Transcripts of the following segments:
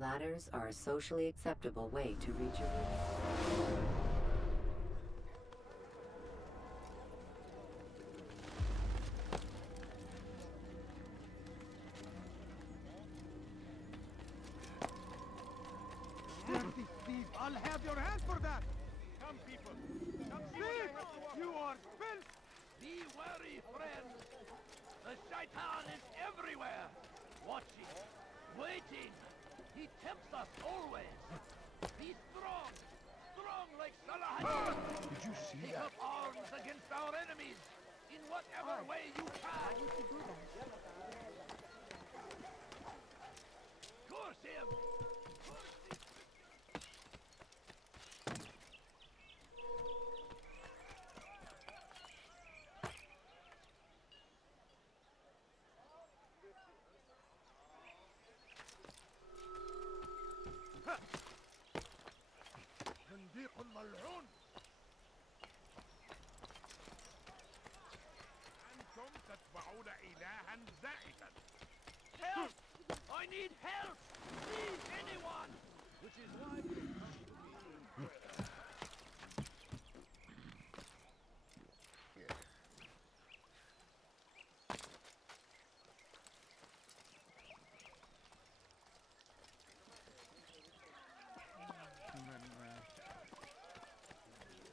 Ladders are a socially acceptable way to reach a room. Dirty thief! I'll have your hand for that! Come, people! Come, thief! You are filth! Be wary, friends! The shaitan is everywhere! Watching, waiting! He tempts us always! Be strong! Strong like Salah! Did you see Take that? up arms against our enemies! In whatever way you can! Curse him! صنديق ملعون أنتم تتبعون إلها زائدا Help! I need help! Please, anyone! Which is why you come to me.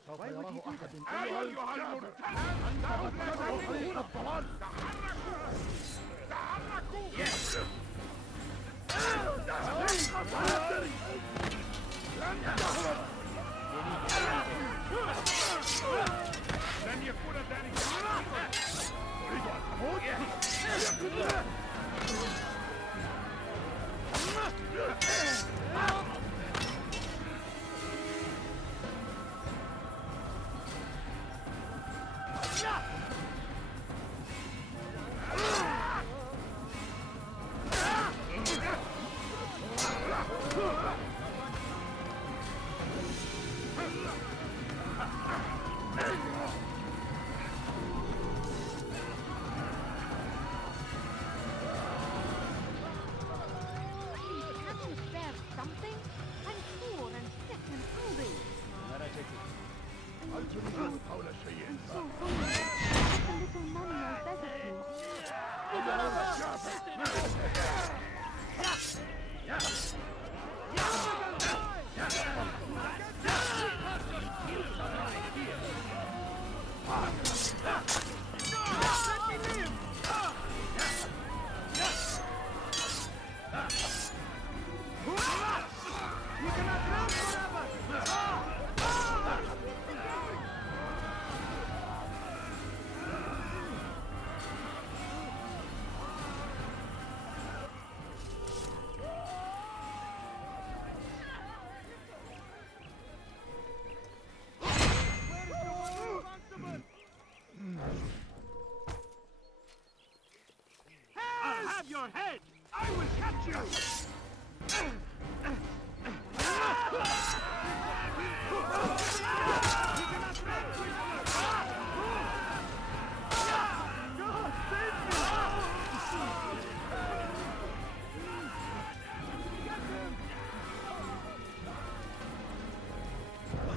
سوف يراه أحد أيها المرتد أنتم لا تريدون الضلال تحركوا تحركوا لن تهرب لن يكون ذلك أريد أن أموت I'll have your head! I will catch you!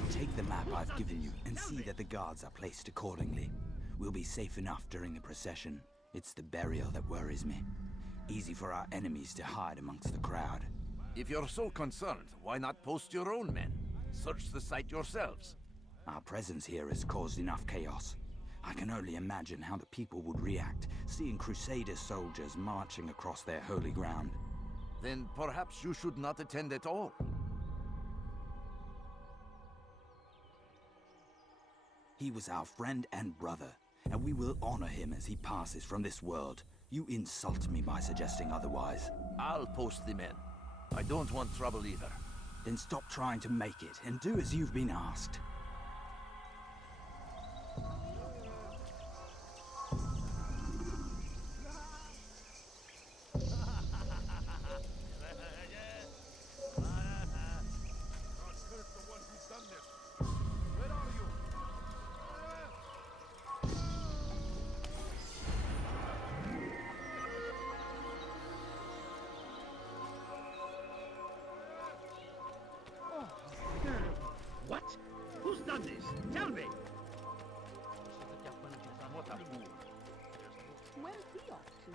Take the map I've given you and see that the guards are placed accordingly. We'll be safe enough during the procession. It's the burial that worries me. Easy for our enemies to hide amongst the crowd. If you're so concerned, why not post your own men? Search the site yourselves. Our presence here has caused enough chaos. I can only imagine how the people would react, seeing Crusader soldiers marching across their holy ground. Then perhaps you should not attend at all. He was our friend and brother, and we will honor him as he passes from this world. You insult me by suggesting otherwise. I'll post the men. I don't want trouble either. Then stop trying to make it, and do as you've been asked. What? Who's done this? Tell me! Where's he off to?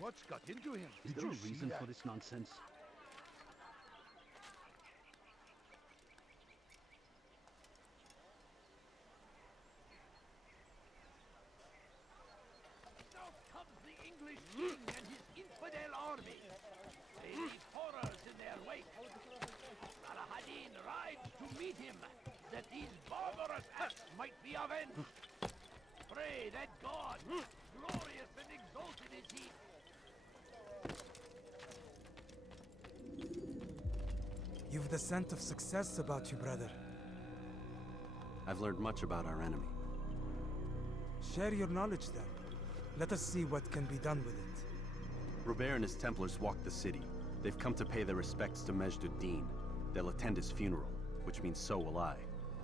What's got into him? Is there a reason for this nonsense? Now comes the English king and his infidel army. They leave horrors in their wake. Saladin rides to meet him, that these barbarous acts might be avenged. Pray that God, glorious and exalted is he. You've the scent of success about you, brother. I've learned much about our enemy. Share your knowledge then. Let us see what can be done with it. Robert and his Templars walked the city. They've come to pay their respects to Majd-ud-Din. They'll attend his funeral, which means so will I.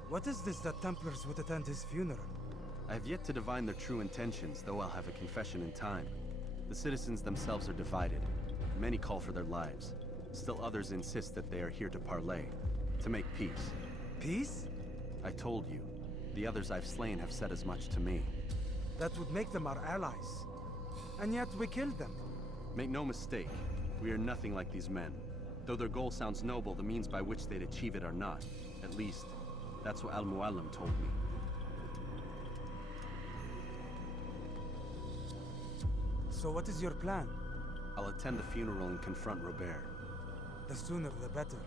What is this that Templars would attend his funeral? I have yet to divine their true intentions, though I'll have a confession in time. The citizens themselves are divided. Many call for their lives. Still others insist that they are here to parley, to make peace. Peace? I told you. The others I've slain have said as much to me. That would make them our allies. And yet we killed them. Make no mistake, we are nothing like these men. Though their goal sounds noble, the means by which they'd achieve it are not. At least, that's what Al-Mu'allim told me. So what is your plan? I'll attend the funeral and confront Robert. The sooner the better.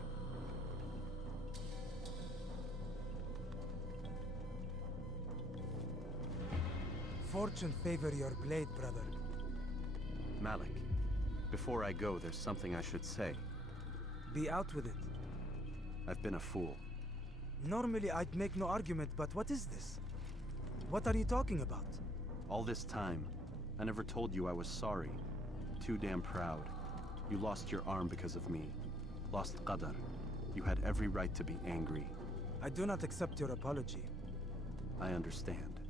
Fortune favor your blade, brother. Malik, before I go, there's something I should say. Be out with it. I've been a fool. Normally I'd make no argument, but what is this? What are you talking about? All this time, I never told you I was sorry. Too damn proud. You lost your arm because of me. Lost Qadar. You had every right to be angry. I do not accept your apology. I understand.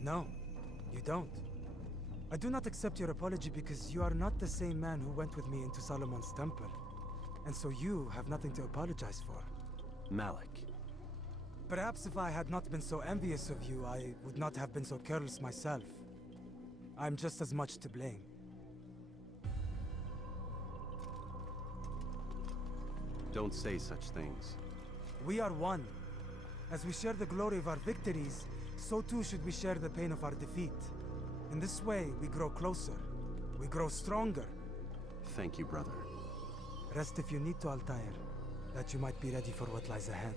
No, you don't. I do not accept your apology because you are not the same man who went with me into Solomon's temple. And so you have nothing to apologize for. Malik. Perhaps if I had not been so envious of you, I would not have been so careless myself. I'm just as much to blame. Don't say such things. We are one. As we share the glory of our victories, so too should we share the pain of our defeat. In this way, we grow closer. We grow stronger. Thank you, brother. Rest if you need to, Altair, that you might be ready for what lies ahead.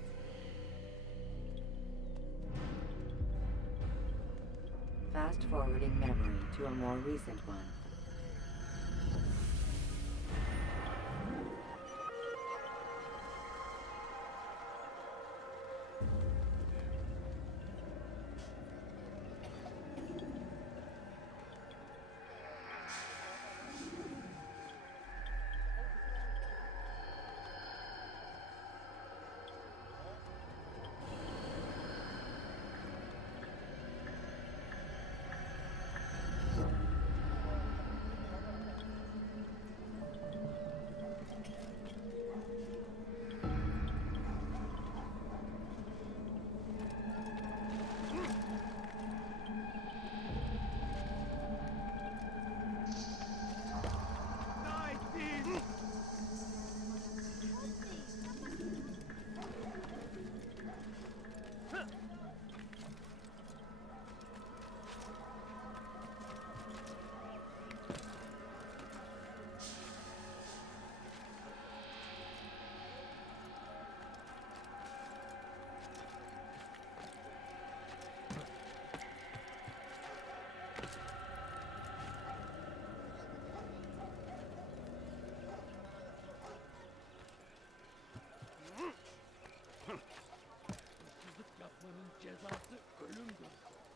Fast forwarding memory to a more recent one.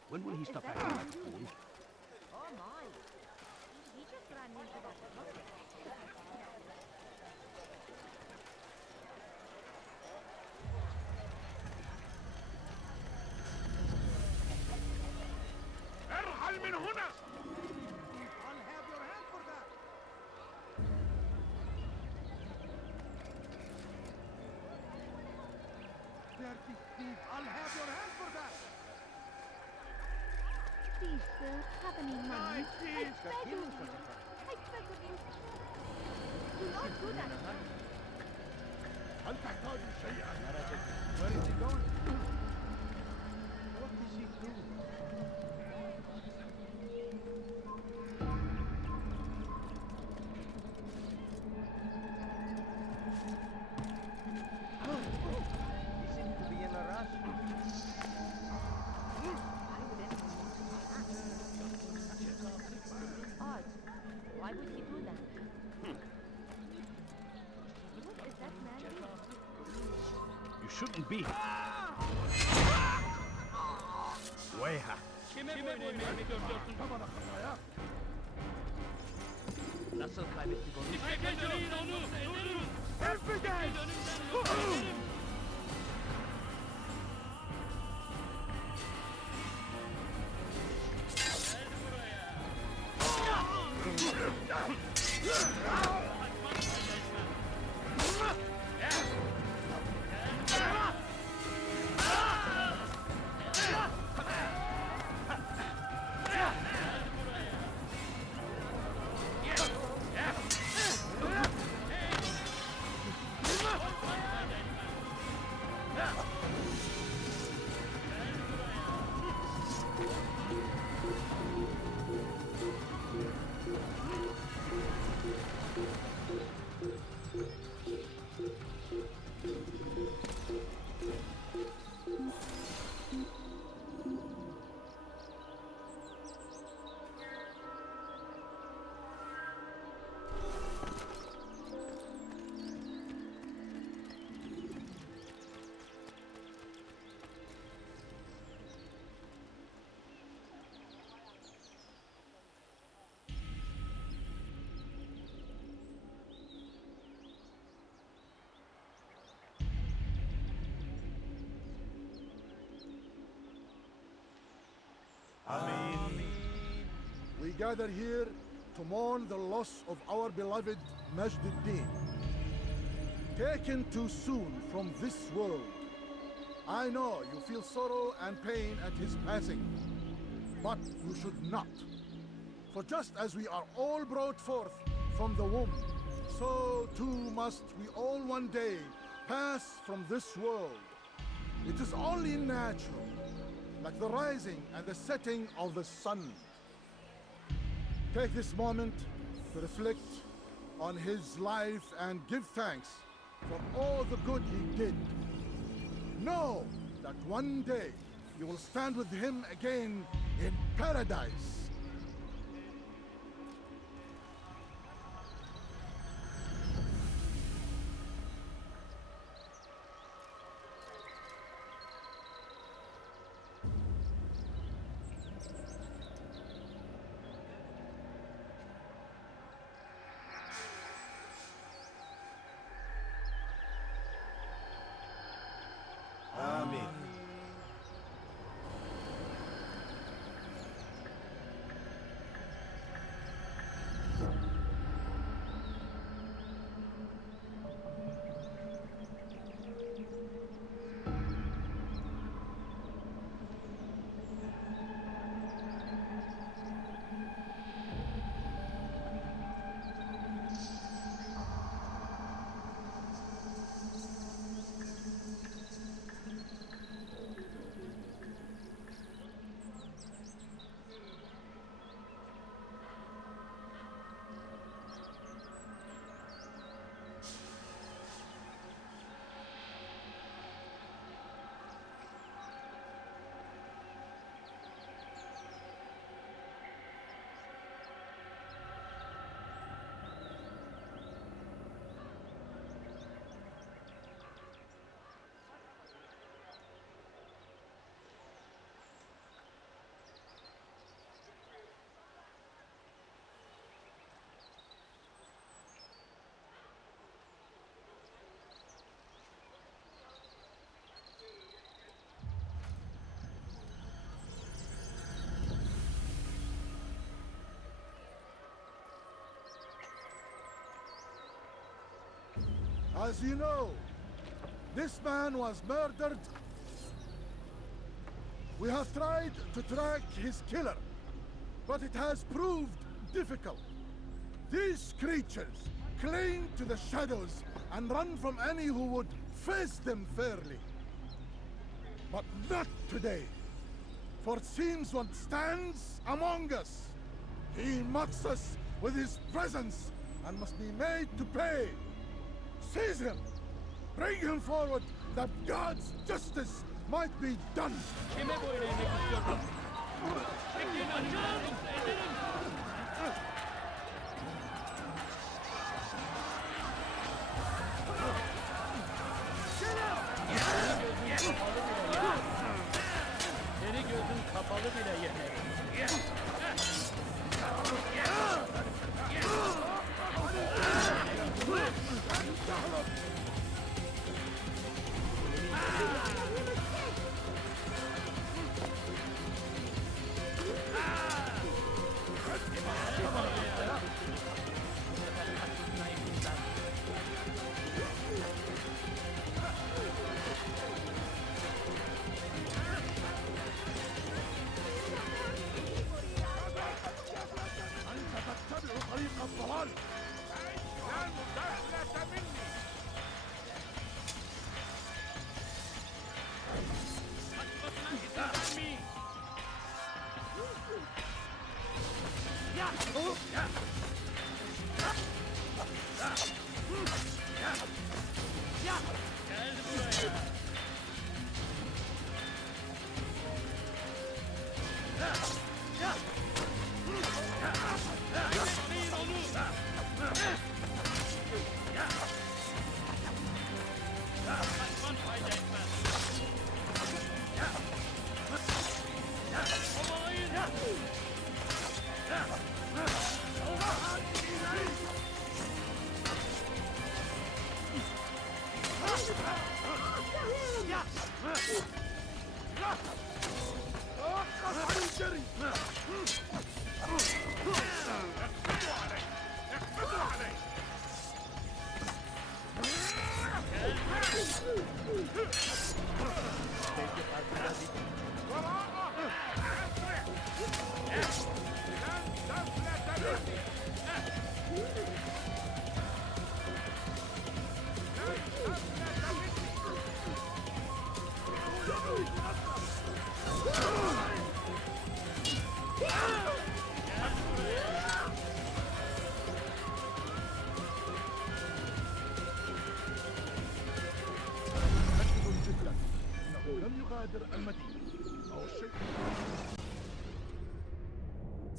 When will he stop acting like a fool? Oh my. He just ran into that puppet. ارحل من هنا! I'll have your hand for that! dirty thief! I'll have your hand for that! Please, sir, have any money. Nice, I please. beg of you. I beg of you. Do not do that, sir. هل تحتاج شيئا؟ Where is he going? What is he doing? He seems to be in a rush. Why would anyone want to do that? Odd. Why would he do that? What is that man doing? You shouldn't be. ويها Nasıl kaybettik onu? We gather here to mourn the loss of our beloved Majd-ud-Din. Taken too soon from this world. I know you feel sorrow and pain at his passing, but you should not. For just as we are all brought forth from the womb, so too must we all one day pass from this world. It is only natural, like the rising and the setting of the sun. Take this moment to reflect on his life and give thanks for all the good he did. Know that one day you will stand with him again in paradise. As you know, this man was murdered We have tried to track his killer, but it has proved difficult. These creatures cling to the shadows and run from any who would face them fairly. But not today, for it seems one stands among us. He mocks us with his presence and must be made to pay. Seize him! Bring him forward that God's justice might be done! Kime boyun eğmek istiyorsun? Çekin açın! Edelim! Seni gözün kapalı bile yenerim.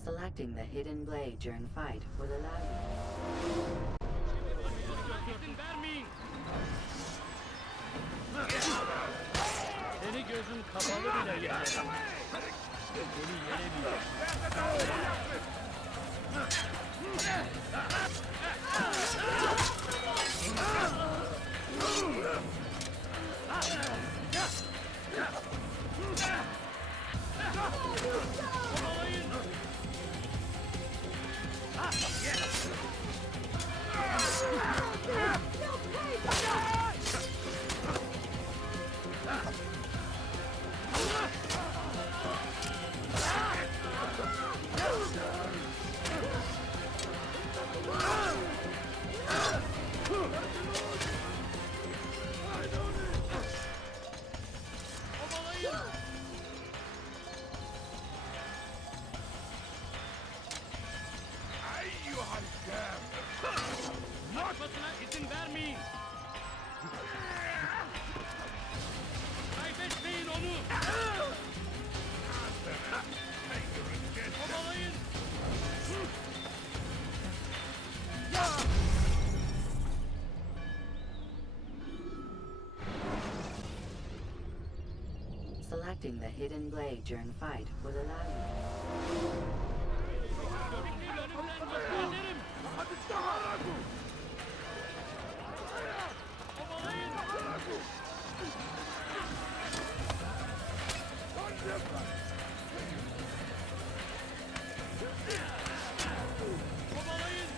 Selecting the hidden blade during fight will allow you. İzin vermeyin. Seni gözün kapalı bile yenerim. Seni yenemeyeceğim. Kaçmasına izin vermeyin. Kaybetmeyin onu. Kovalayın. Selecting the hidden blade during fight will allow you. Gördükleri önümden gösterdim. Kovalayın. Kovalayın.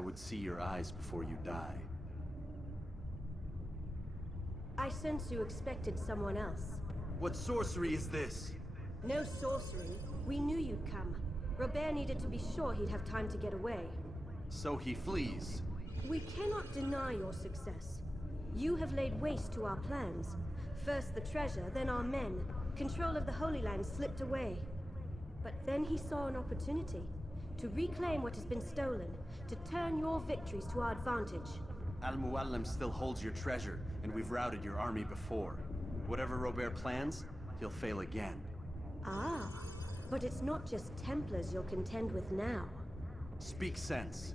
I would see your eyes before you die. I sense you expected someone else. What sorcery is this? No sorcery. We knew you'd come. Robert needed to be sure he'd have time to get away. So he flees. We cannot deny your success. You have laid waste to our plans. First the treasure, then our men. Control of the Holy Land slipped away. But then he saw an opportunity to reclaim what has been stolen, to turn your victories to our advantage. Al-Muallim still holds your treasure, and we've routed your army before. Whatever Robert plans, he'll fail again. Ah, but it's not just Templars you'll contend with now. Speak sense.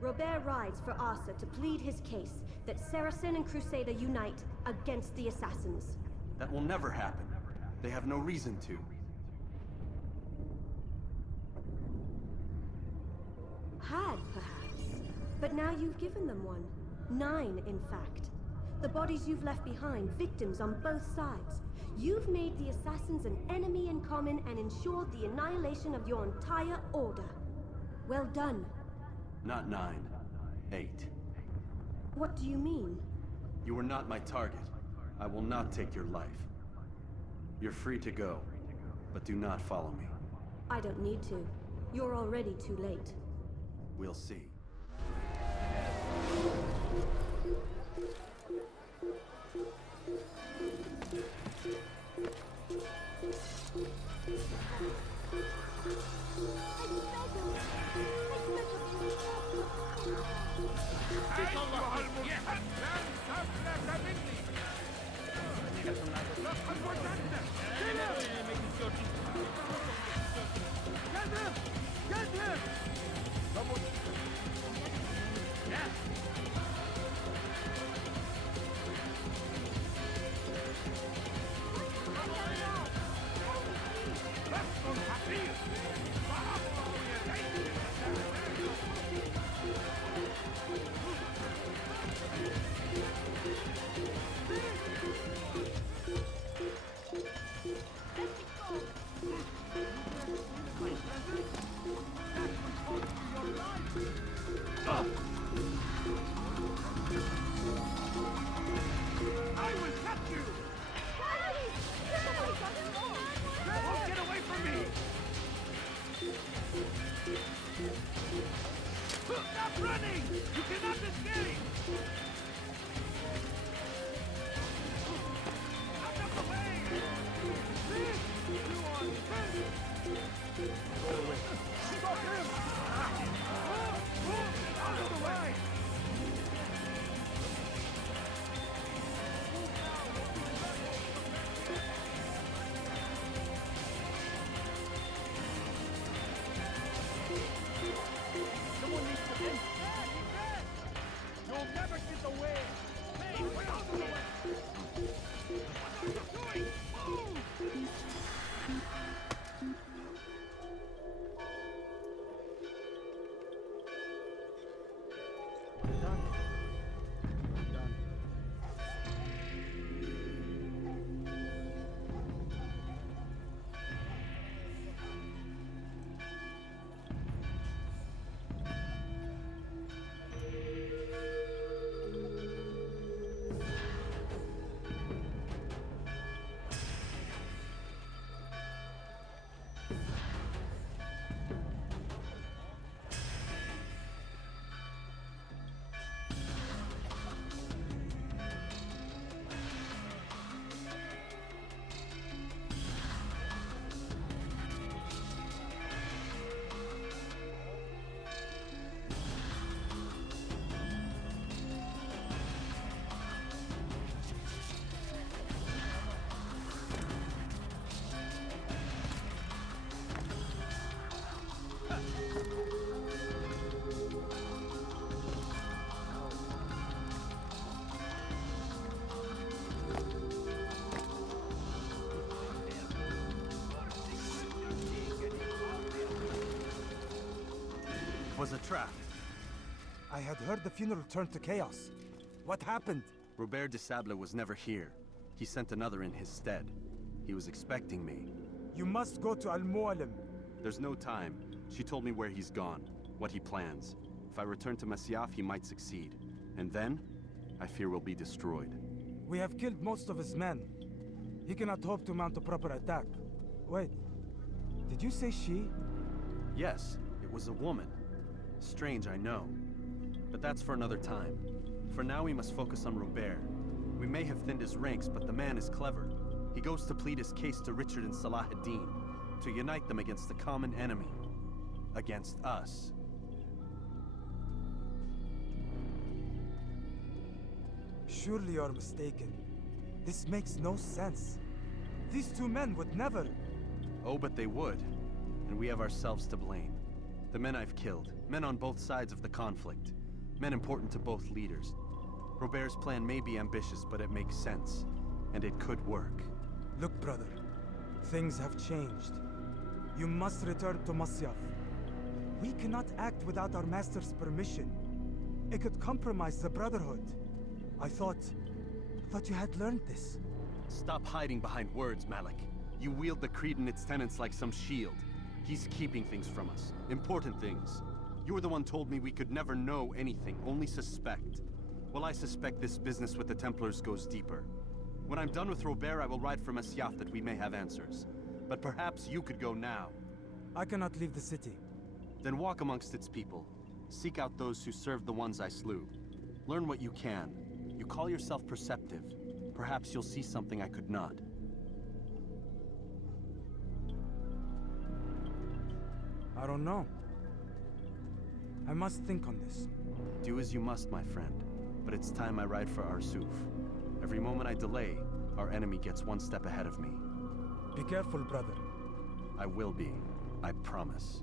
Robert rides for Arsa to plead his case that Saracen and Crusader unite against the Assassins. That will never happen. They have no reason to. Had, perhaps. But now you've given them one. 9, in fact. The bodies you've left behind, victims on both sides. You've made the Assassins an enemy in common and ensured the annihilation of your entire order. Well done. Not 9. 8. What do you mean? You were not my target. I will not take your life. You're free to go, but do not follow me. I don't need to. You're already too late. We'll see. was a trap. I had heard the funeral turned to chaos. What happened? Robert de Sable was never here. He sent another in his stead. He was expecting me. You must go to Al-Mualim. There's no time. She told me where he's gone, what he plans. If I return to Masyaf, he might succeed. And then, I fear we'll be destroyed. We have killed most of his men. He cannot hope to mount a proper attack. Wait, did you say she? Yes, it was a woman. Strange, I know. But that's for another time. For now, we must focus on Robert. We may have thinned his ranks, but the man is clever. He goes to plead his case to Richard and Salah ad-Din, to unite them against the common enemy. Against us. Surely you're mistaken. This makes no sense. These two men would never... Oh, but they would. And we have ourselves to blame. The men I've killed, men on both sides of the conflict, men important to both leaders. Robert's plan may be ambitious, but it makes sense. And it could work. Look, brother. Things have changed. You must return to Masyaf. We cannot act without our master's permission. It could compromise the Brotherhood. I thought you had learned this. Stop hiding behind words, Malik. You wield the creed and its tenets like some shield. He's keeping things from us. Important things. You were the one told me we could never know anything, only suspect. Well, I suspect this business with the Templars goes deeper. When I'm done with Robert, I will ride for Masyaf that we may have answers. But perhaps you could go now. I cannot leave the city. Then walk amongst its people. Seek out those who served the ones I slew. Learn what you can. You call yourself perceptive. Perhaps you'll see something I could not. I don't know. I must think on this. Do as you must, my friend. But it's time I ride for Arsuf. Every moment I delay, our enemy gets one step ahead of me. Be careful, brother. I will be. I promise.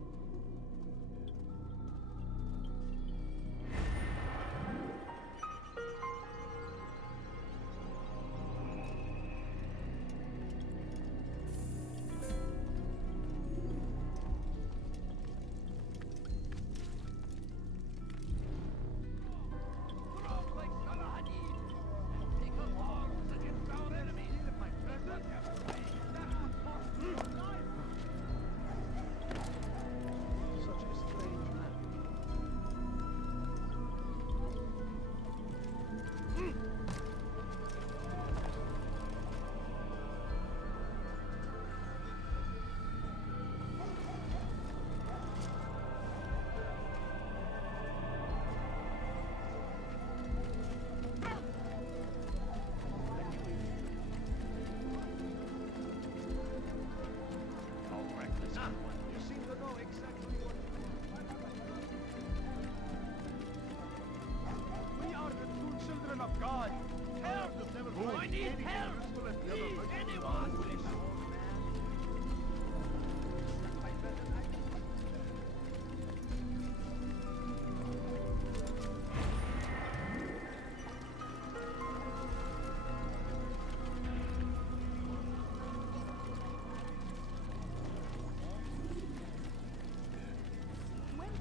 God! Help! I need help! Please, anyone!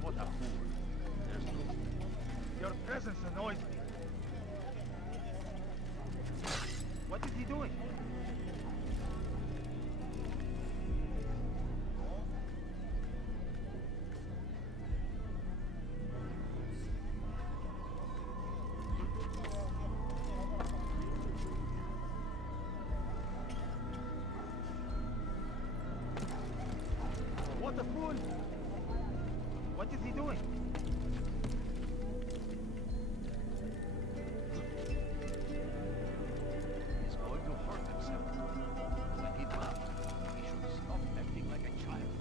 What a fool. There's no... Your presence annoys me. What is he doing? What a fool! What is he doing? He's going to hurt himself. When he does, he should stop acting like a child.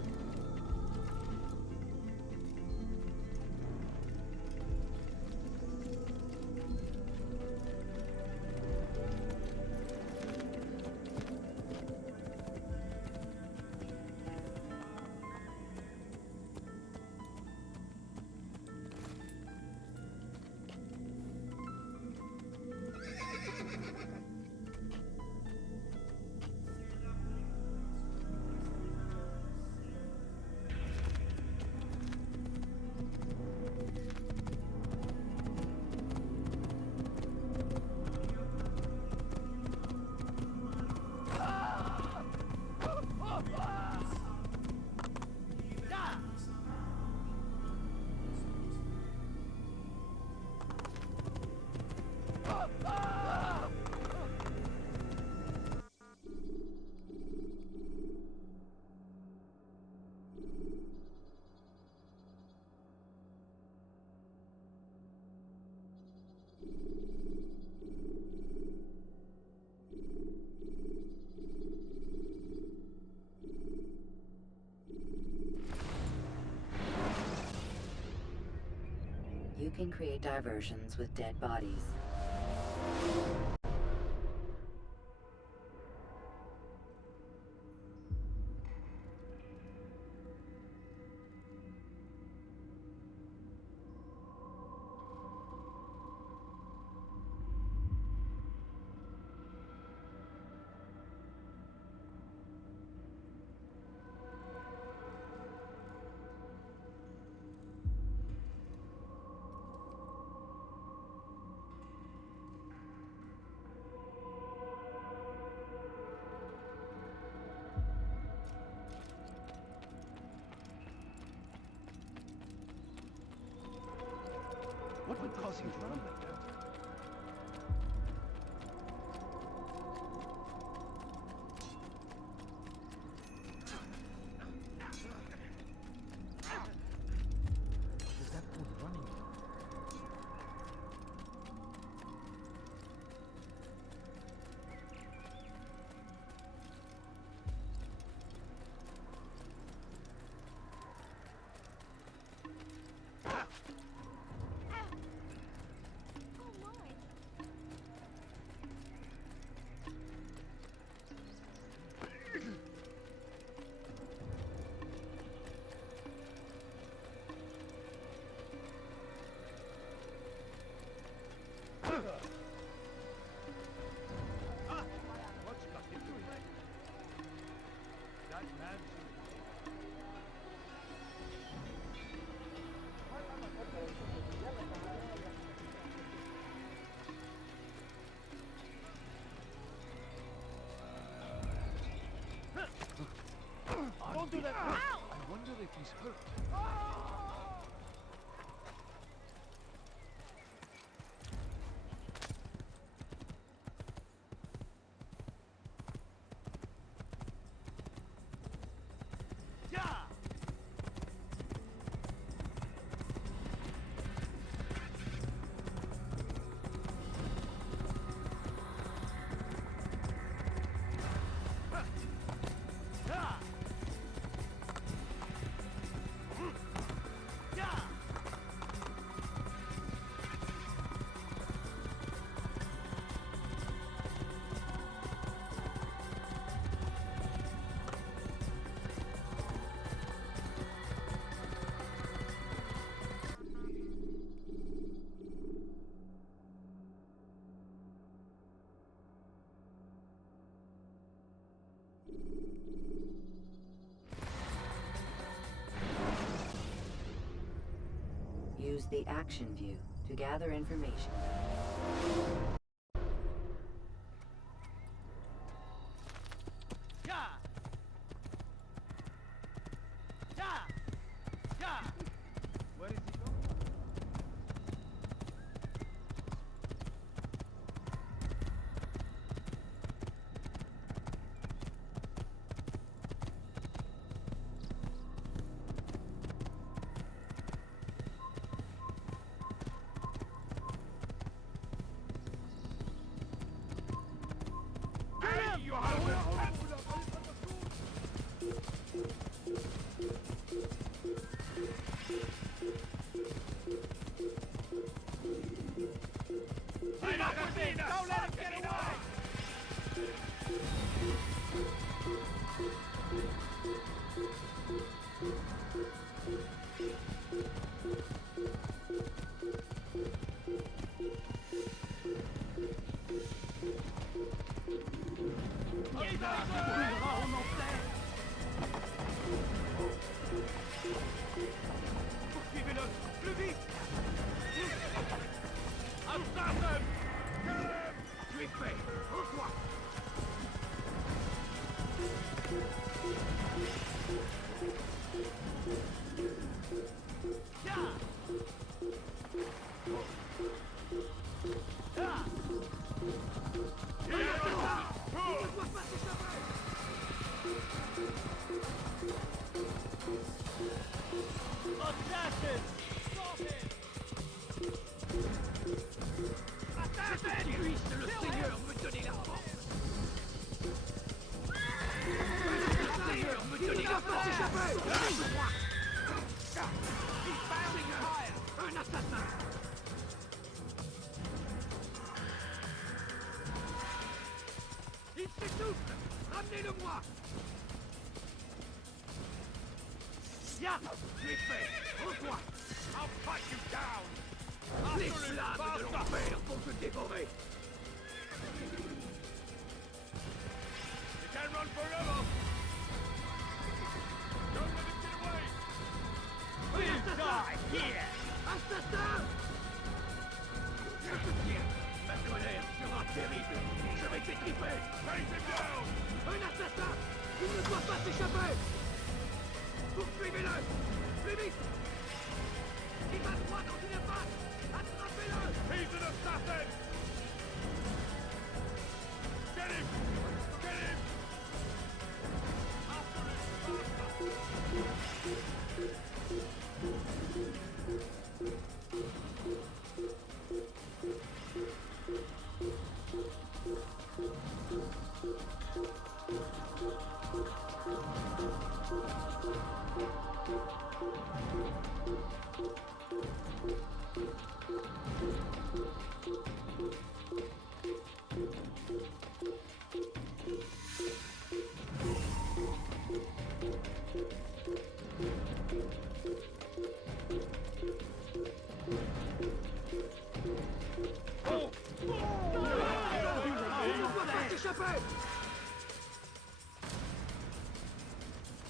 can create diversions with dead bodies. What would cause him to run like that? Is that boat running? What's got him doing? That man. Don't do that! I wonder if he's hurt. Use the action view to gather information. Where is he going? Don't let him get away! Poursuivez-le! Plus vite! Assassin! Tu es fait! Rends-toi! Assassin! Stop him! Je te puisse, le Seigneur me donner Dites-nous! Ramenez-le-moi! Ya! Je l'ai fait! Rends-toi! I'll cut you down! Les Absolute flammes de bastard! l'enfer vont te dévorer! You can't run forever! Don't let him get away! We'll die here! Assassin! Je te tiens! Ma colère sera terrible! Je vais t'étriper! Face him down! Un assassin! Il ne doit pas s'échapper! Poursuivez-le! Plus vite! Il va droit dans une impasse! Attrapez-le! He's an assassin! Get him! Get him!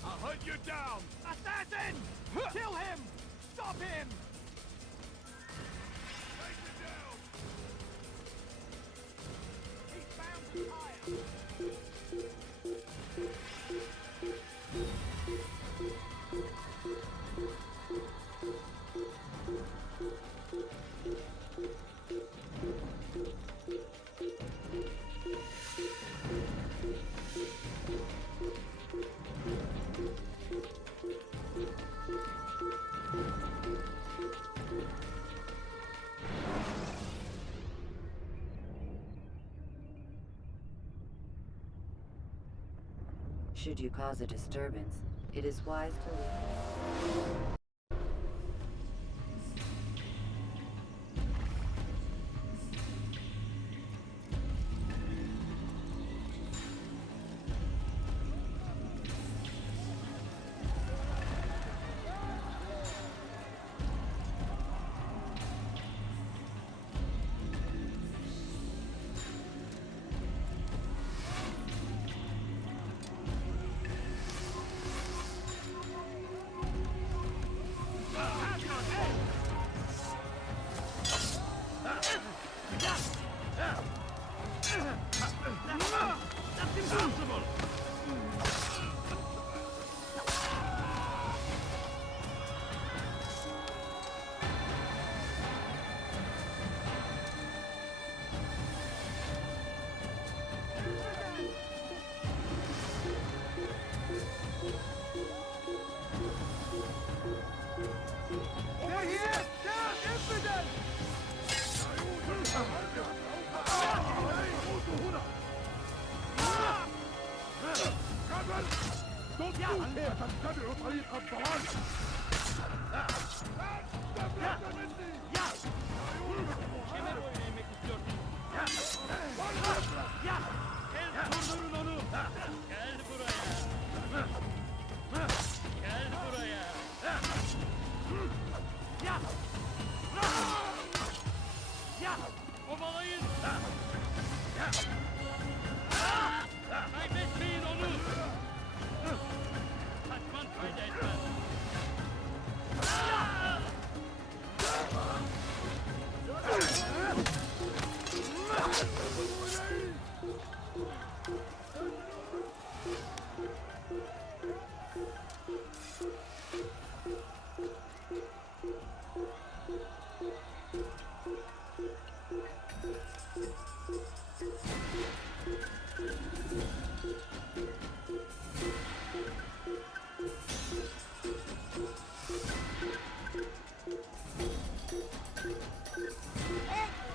I'll hunt you down! Assassin! Kill him! Stop him! Take him down! He's bound to fire! Should you cause a disturbance, it is wise to leave. That's impossible! They're here! Down! Infidel! Don't move here! تتبع طريق الضلال! Durdurun onu! Gel buraya! Gel buraya! Kovalayın! Kaybetmeyin onu! Kaçman fayda etmez!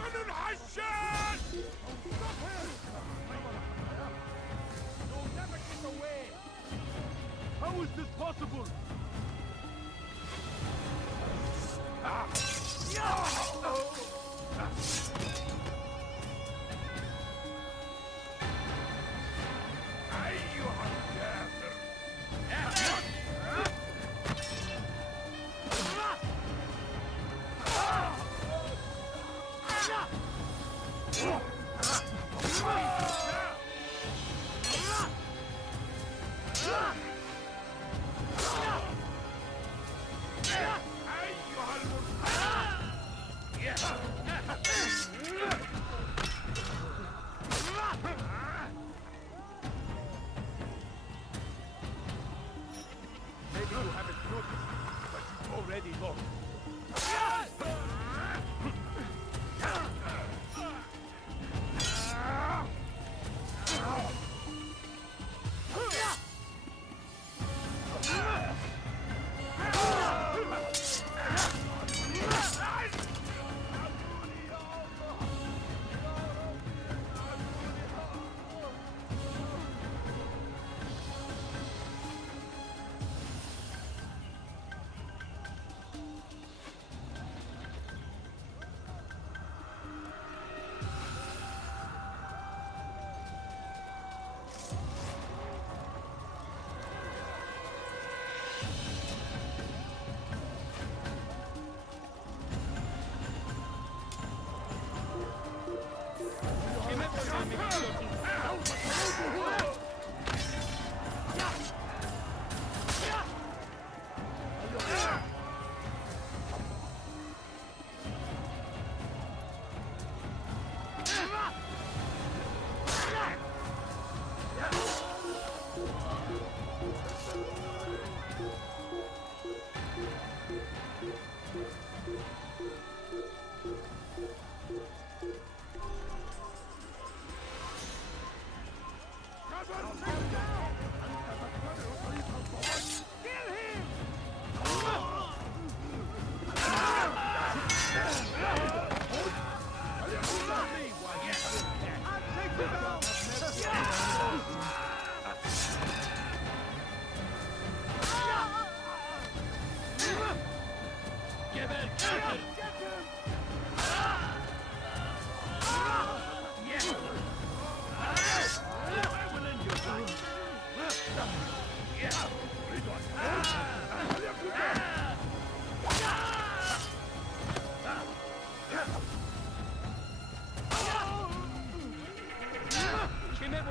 من الحشاد! You'll never get away! How is this possible?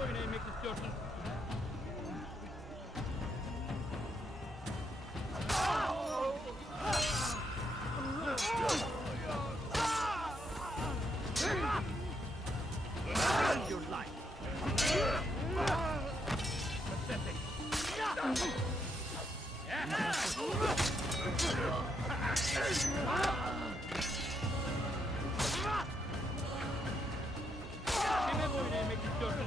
boyuna yemek istiyorsun? Your life. Pathetic. Kime boyun eğmek istiyorsun?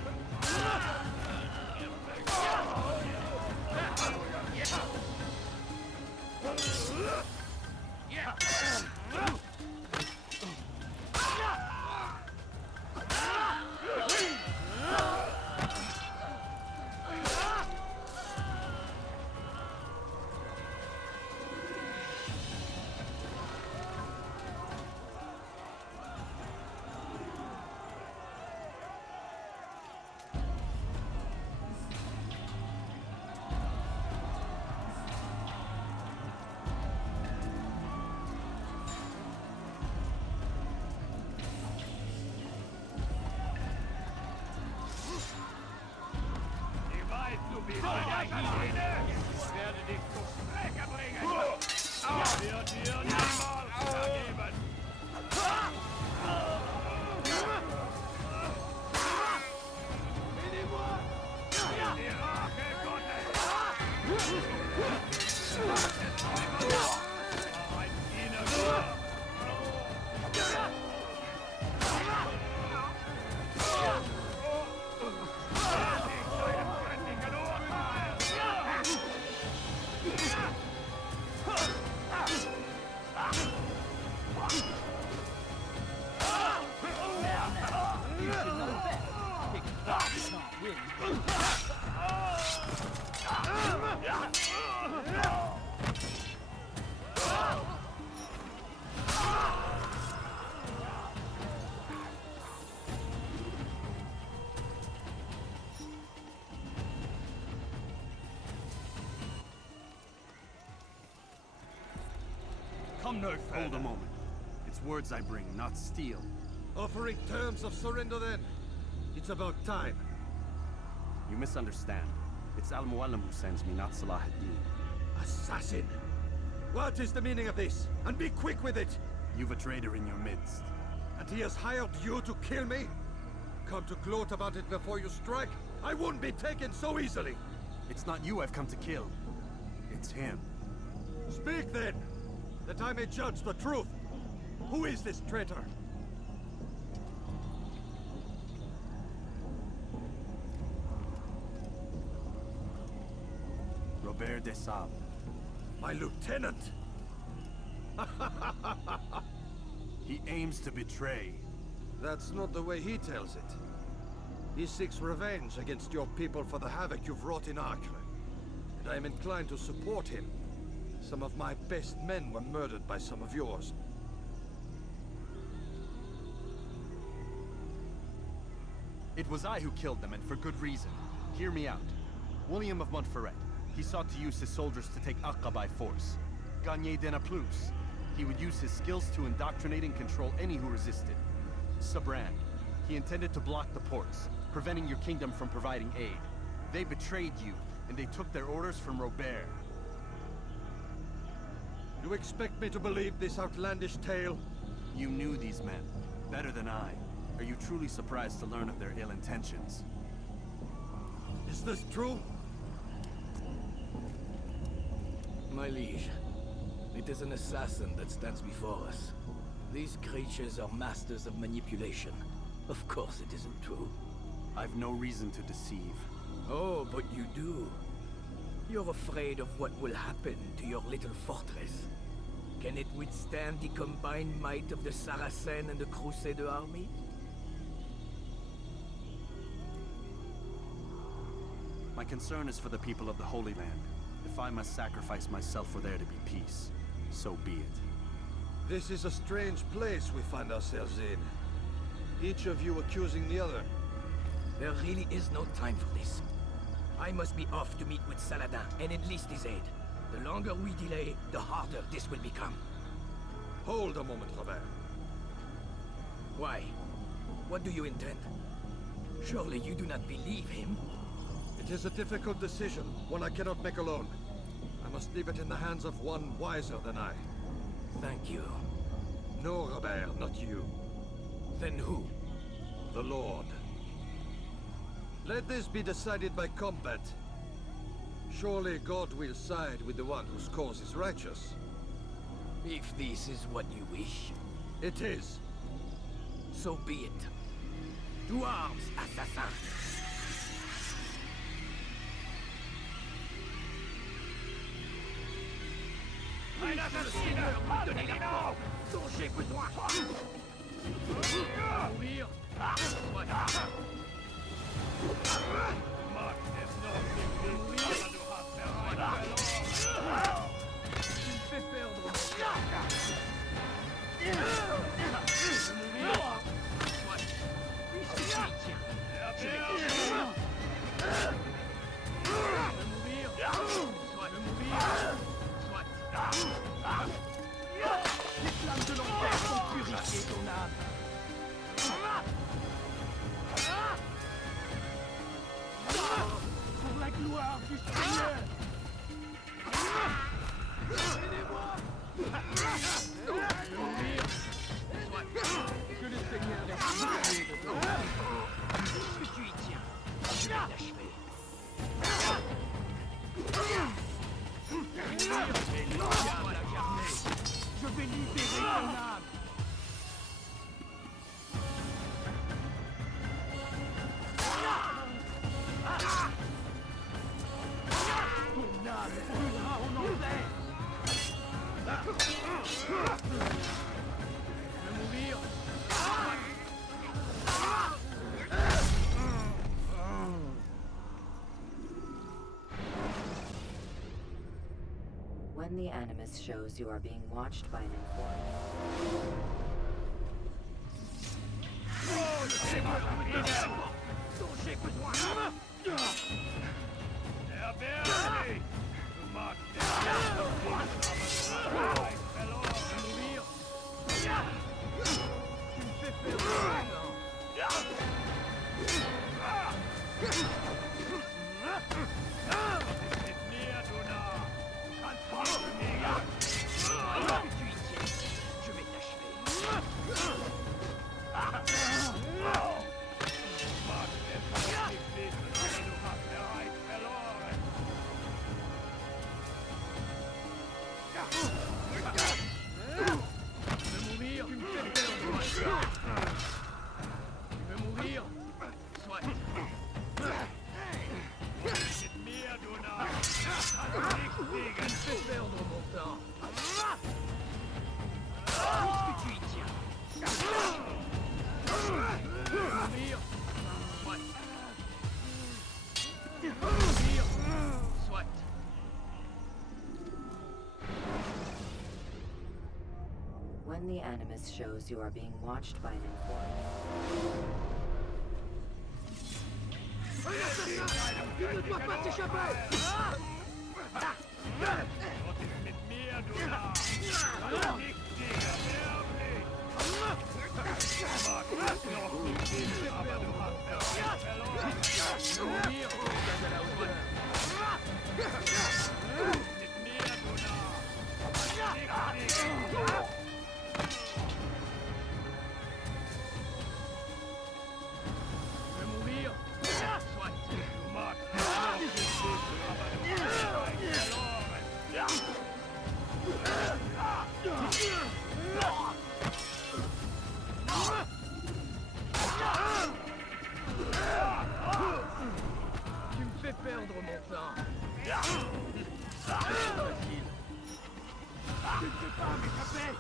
Ich werde dich zur Strecke bringen! Wird dir niemals vergeben! Die Rache Gottes! Ein Diener! Come no further. Hold a moment. It's words I bring, not steel. Offering terms of surrender then. It's about time. You misunderstand. It's Al-Mualim who sends me, not Salah ad-Din. Assassin! What is the meaning of this? And be quick with it! You've a traitor in your midst. And he has hired you to kill me? Come to gloat about it before you strike? I won't be taken so easily! It's not you I've come to kill. It's him. Speak then! That I may judge the truth! Who is this traitor? Robert de Sable. My lieutenant! He aims to betray. That's not the way he tells it. He seeks revenge against your people for the havoc you've wrought in Acre. And I am inclined to support him. Some of my best men were murdered by some of yours. It was I who killed them, and for good reason. Hear me out. William of Montferrat. He sought to use his soldiers to take Acre by force. Gagné de Naplouse. He would use his skills to indoctrinate and control any who resisted. Sabrand. He intended to block the ports, preventing your kingdom from providing aid. They betrayed you, and they took their orders from Robert. You expect me to believe this outlandish tale? You knew these men, better than I. Are you truly surprised to learn of their ill intentions? Is this true? My liege, it is an assassin that stands before us. These creatures are masters of manipulation. Of course it isn't true. I've no reason to deceive. Oh, but you do. You're afraid of what will happen to your little fortress. Can it withstand the combined might of the Saracen and the Crusader army? My concern is for the people of the Holy Land. If I must sacrifice myself for there to be peace, so be it. This is a strange place we find ourselves in. Each of you accusing the other. There really is no time for this. I must be off to meet with Saladin and enlist his aid. The longer we delay, the harder this will become. Hold a moment, Robert. Why? What do you intend? Surely you do not believe him? It is a difficult decision, one I cannot make alone. I must leave it in the hands of one wiser than I. Thank you. No, Robert, not you. Then who? The Lord. Let this be decided by combat. Surely God will side with the one whose cause is righteous. If this is what you wish, It is. so be it. To arms, assassin! Un assassin! Pas de l'élan! Dont j'ai besoin! Mourir! Tu me fais perdre mon temps. Mourir! Puisque tu y tiens, je vais mourir! Soit mourir! Soit! Les flammes de l'enfer ont purifié ton âme. Pour la gloire du Seigneur! Aidez-moi! Mourir! Soit! Que le Seigneur ait pitié de toi. Puisque tu y tiens, je vais t'achever. Diable incarné, je vais libérer ton âme. Ton âme brûlera en enfer. Je vais mourir. When the Animus shows you are being watched by an informant, Oh, le Seigneur dont j'ai besoin. Mourir. Tu me fais perdre mon temps. Tu y tiens, je vais t'achever. Je vais mourir, tu me fais perdre mon temps. Tu veux mourir? Soit. Tu me fais perdre mon temps. Puisque tu y tiens. Mourir. Soit. Mourir. Soit. when the Animus shows you are being watched by an informant, Il ne doit pas s'échapper! Tu me fais perdre mon temps. Facile. Tu ne peux pas m'échapper.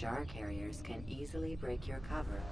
jar carriers can easily break your cover.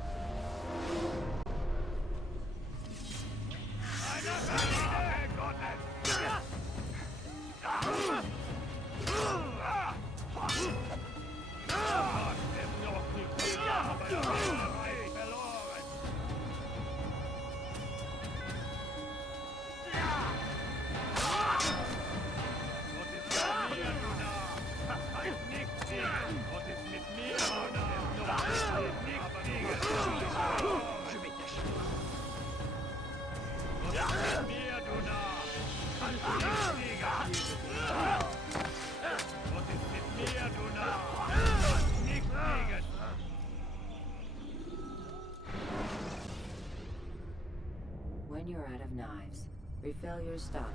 When you're out of knives, refill your stock.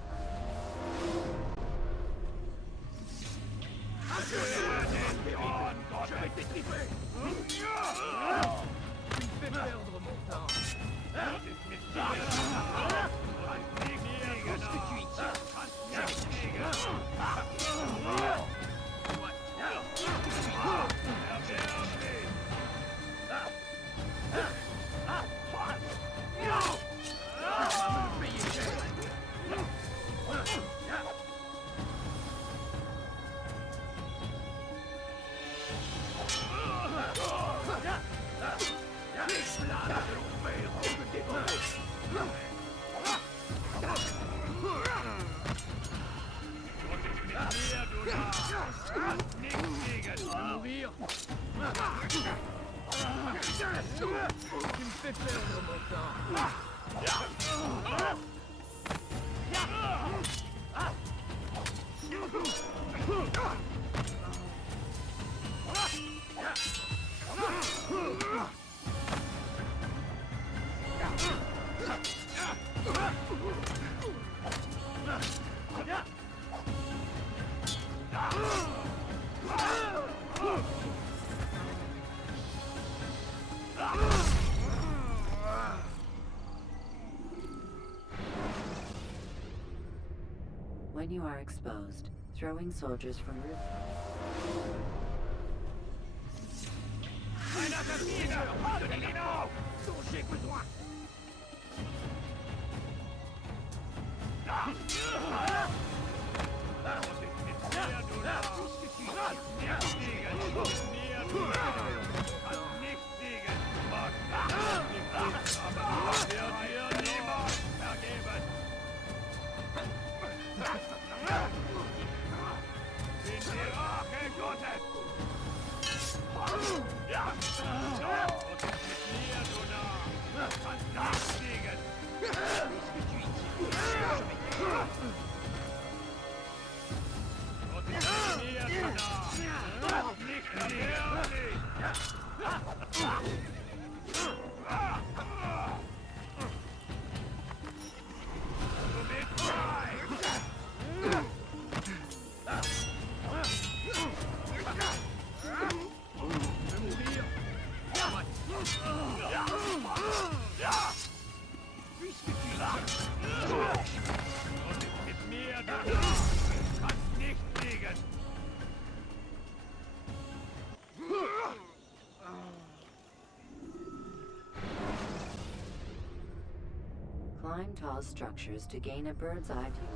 When you are exposed, throwing soldiers from roof. Climb tall structures to gain a bird's eye view.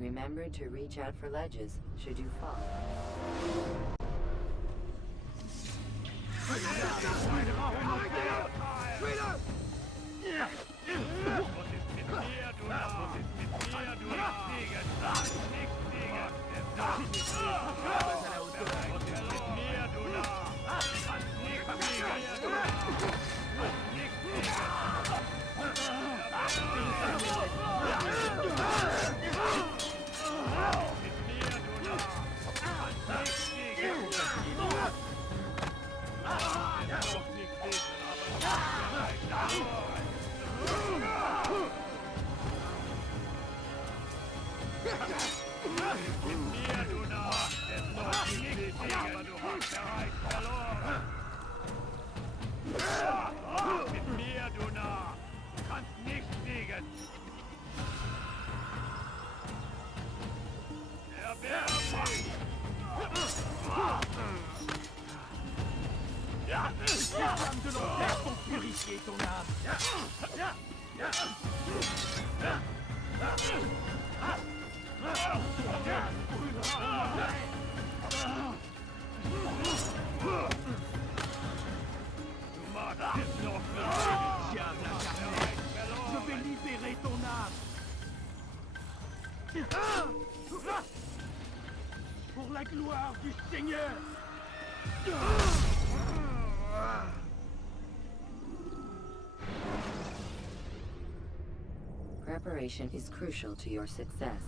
Remember to reach out for ledges should you fall. flammes de l'enfer vont purifier ton âme. Diable incarné, je vais libérer ton âme. Pour la gloire du Seigneur. Preparation is crucial to your success.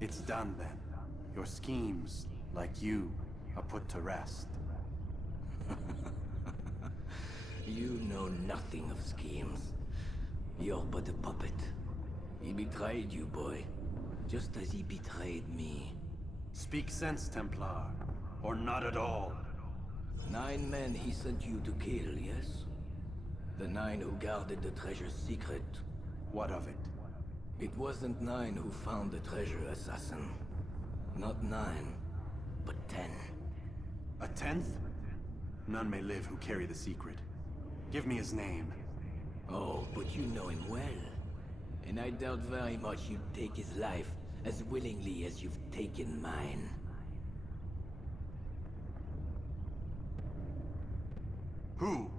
It's done then. Your schemes, like you, are put to rest. You know nothing of schemes. You're but a puppet. He betrayed you, boy. Just as he betrayed me. Speak sense, Templar. Or not at all. 9 men he sent you to kill, yes? The 9 who guarded the treasure's secret. What of it? It wasn't 9 who found the treasure, assassin. Not 9, but 10. A 10th? None may live who carry the secret. Give me his name. Oh, but you know him well. And I doubt very much you'd take his life as willingly as you've taken mine. Who?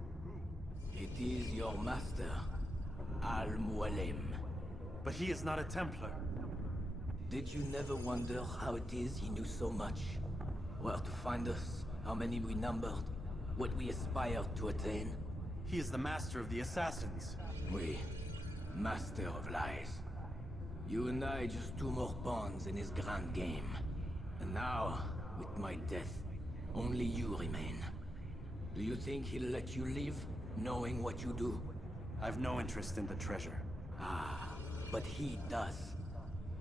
It is your master, Al-Mualim. But he is not a Templar. Did you never wonder how it is he knew so much? Where to find us, how many we numbered, what we aspired to attain? He is the master of the assassins. We, master of lies. You and I just 2 more pawns in his grand game. And now, with my death, only you remain. Do you think he'll let you live? knowing what you do? I've no interest in the treasure. Ah, but he does.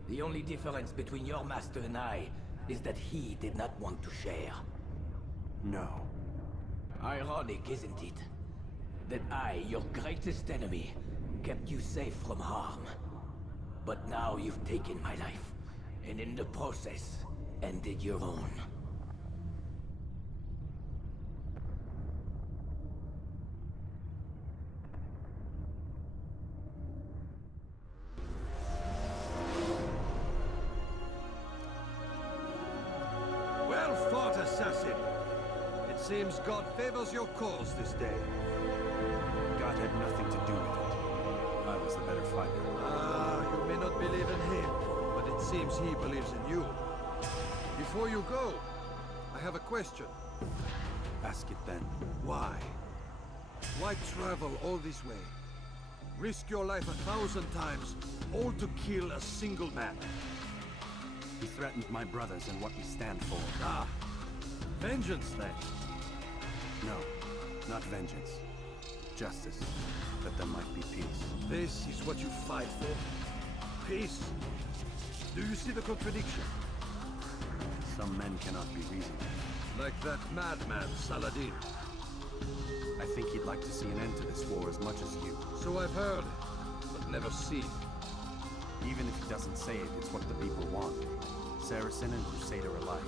The only difference between your master and I is that he did not want to share. No. Ironic, isn't it? That I, your greatest enemy, kept you safe from harm. But now you've taken my life, and in the process, ended your own. Well fought, assassin. It seems God favors your cause this day. God had nothing to do with it. I was the better fighter. Ah, you may not believe in him, but it seems he believes in you. Before you go, I have a question. Ask it then. Why? Why travel all this way? Risk your life 1,000 times, all to kill a single man. He threatened my brothers and what we stand for. Ah, vengeance then. No, not vengeance. Justice, that there might be peace. This is what you fight for? Peace? Do you see the contradiction? Some men cannot be reasoned. Like that madman, Saladin. I think he'd like to see an end to this war as much as you. So I've heard, but never seen. Even if he doesn't say it, it's what the people want. Saracen and Crusader alike.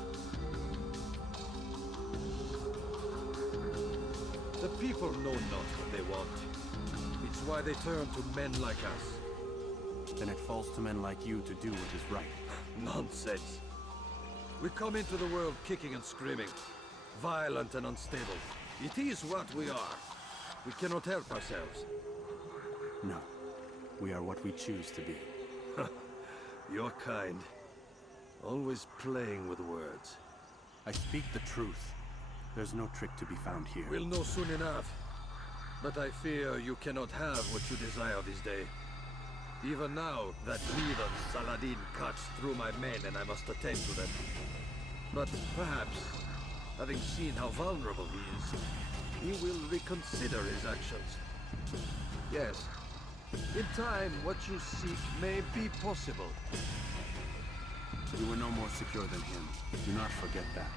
The people know not what they want. It's why they turn to men like us. Then it falls to men like you to do what is right. Nonsense. We come into the world kicking and screaming, violent and unstable. It is what we are. We cannot help ourselves. No. We are what we choose to be. You're kind. Always playing with words. I speak the truth. There's no trick to be found here. We'll know soon enough. But I fear you cannot have what you desire this day. Even now, that heathen Saladin cuts through my men and I must attend to them. But perhaps, having seen how vulnerable he is, he will reconsider his actions. Yes, in time, what you seek may be possible. You were no more secure than him. Do not forget that.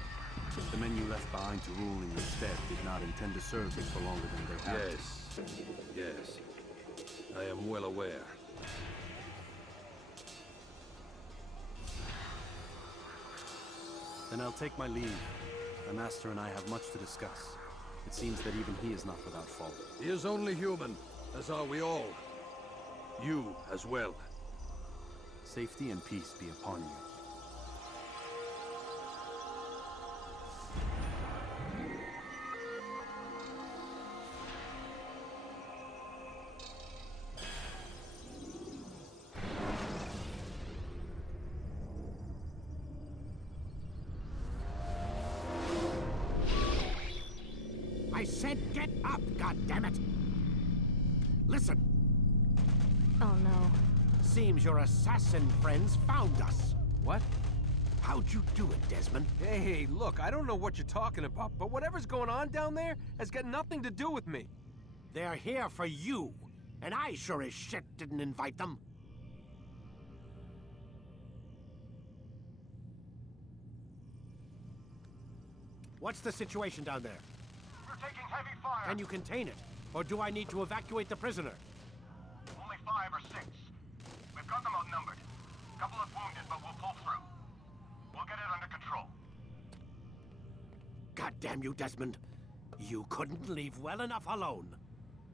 The men you left behind to rule in your stead did not intend to serve you for longer than they had. Yes. I am well aware. Then I'll take my leave. The Master and I have much to discuss. It seems that even he is not without fault. He is only human, as are we all. You as well. Safety and peace be upon you. I said get up, goddammit! Listen! Oh no. Seems your assassin friends found us. What? How'd you do it, Desmond? Hey, look, I don't know what you're talking about, but whatever's going on down there has got nothing to do with me. They're here for you, and I sure as shit didn't invite them. What's the situation down there? We're taking heavy fire. Can you contain it? Or do I need to evacuate the prisoner? Only 5 or 6. We've got them outnumbered. Couple of wounded, but we'll pull through. We'll get it under control. God damn you, Desmond. You couldn't leave well enough alone.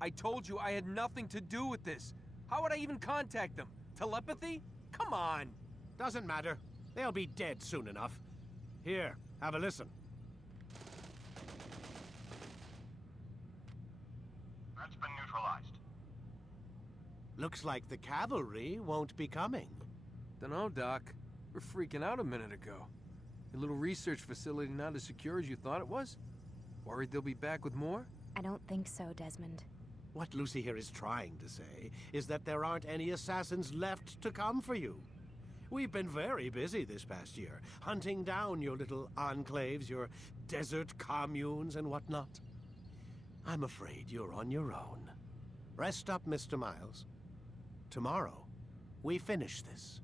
I told you I had nothing to do with this. How would I even contact them? Telepathy? Come on. Doesn't matter. They'll be dead soon enough. Here, have a listen. That's been neutralized. Looks like the cavalry won't be coming. Dunno, Doc. We're freaking out a minute ago. Your little research facility not as secure as you thought it was? Worried they'll be back with more? I don't think so, Desmond. What Lucy here is trying to say is that there aren't any assassins left to come for you. We've been very busy this past year, hunting down your little enclaves, your desert communes and whatnot. I'm afraid you're on your own. Rest up, Mr. Miles. Tomorrow, we finish this.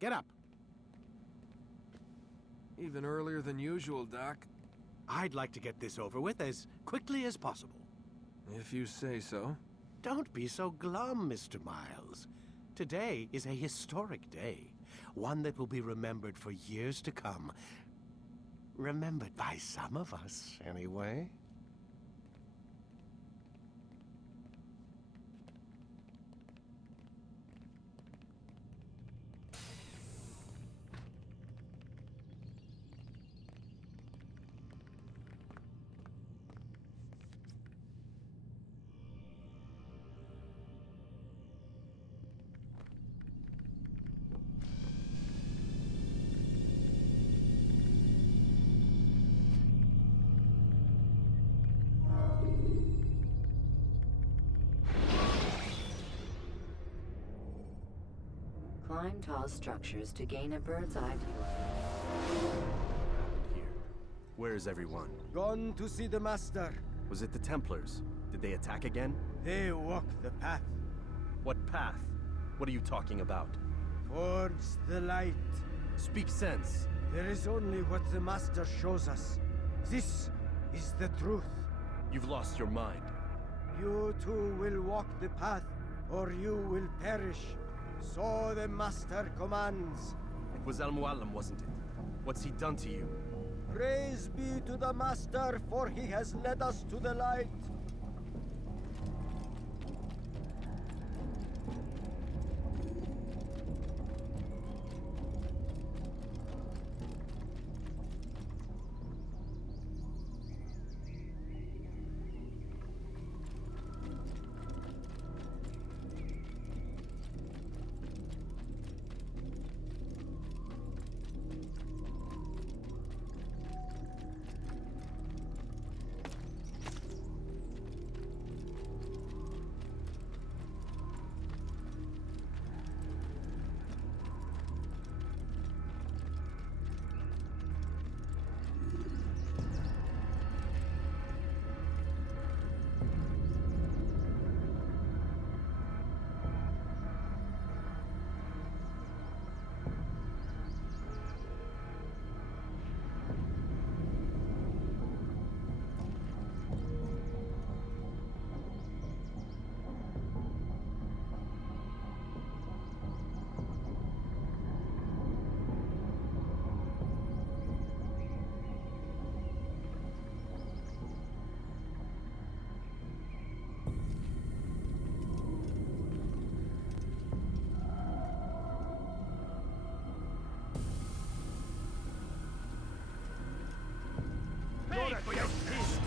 Get up. Even earlier than usual, Doc. I'd like to get this over with as quickly as possible. If you say so. Don't be so glum, Mr. Miles. Today is a historic day. One that will be remembered for years to come. Remembered by some of us, anyway. Climb tall structures to gain a bird's eye view. Here. Where is everyone? Gone to see the Master. Was it the Templars? Did they attack again? They walk the path. What path? What are you talking about? Towards the light. Speak sense. There is only what the Master shows us. This is the truth. You've lost your mind. You too will walk the path, or you will perish. So the Master commands. It was Al-Mualim, wasn't it? What's he done to you? Praise be to the Master, for he has led us to the light. For your sins.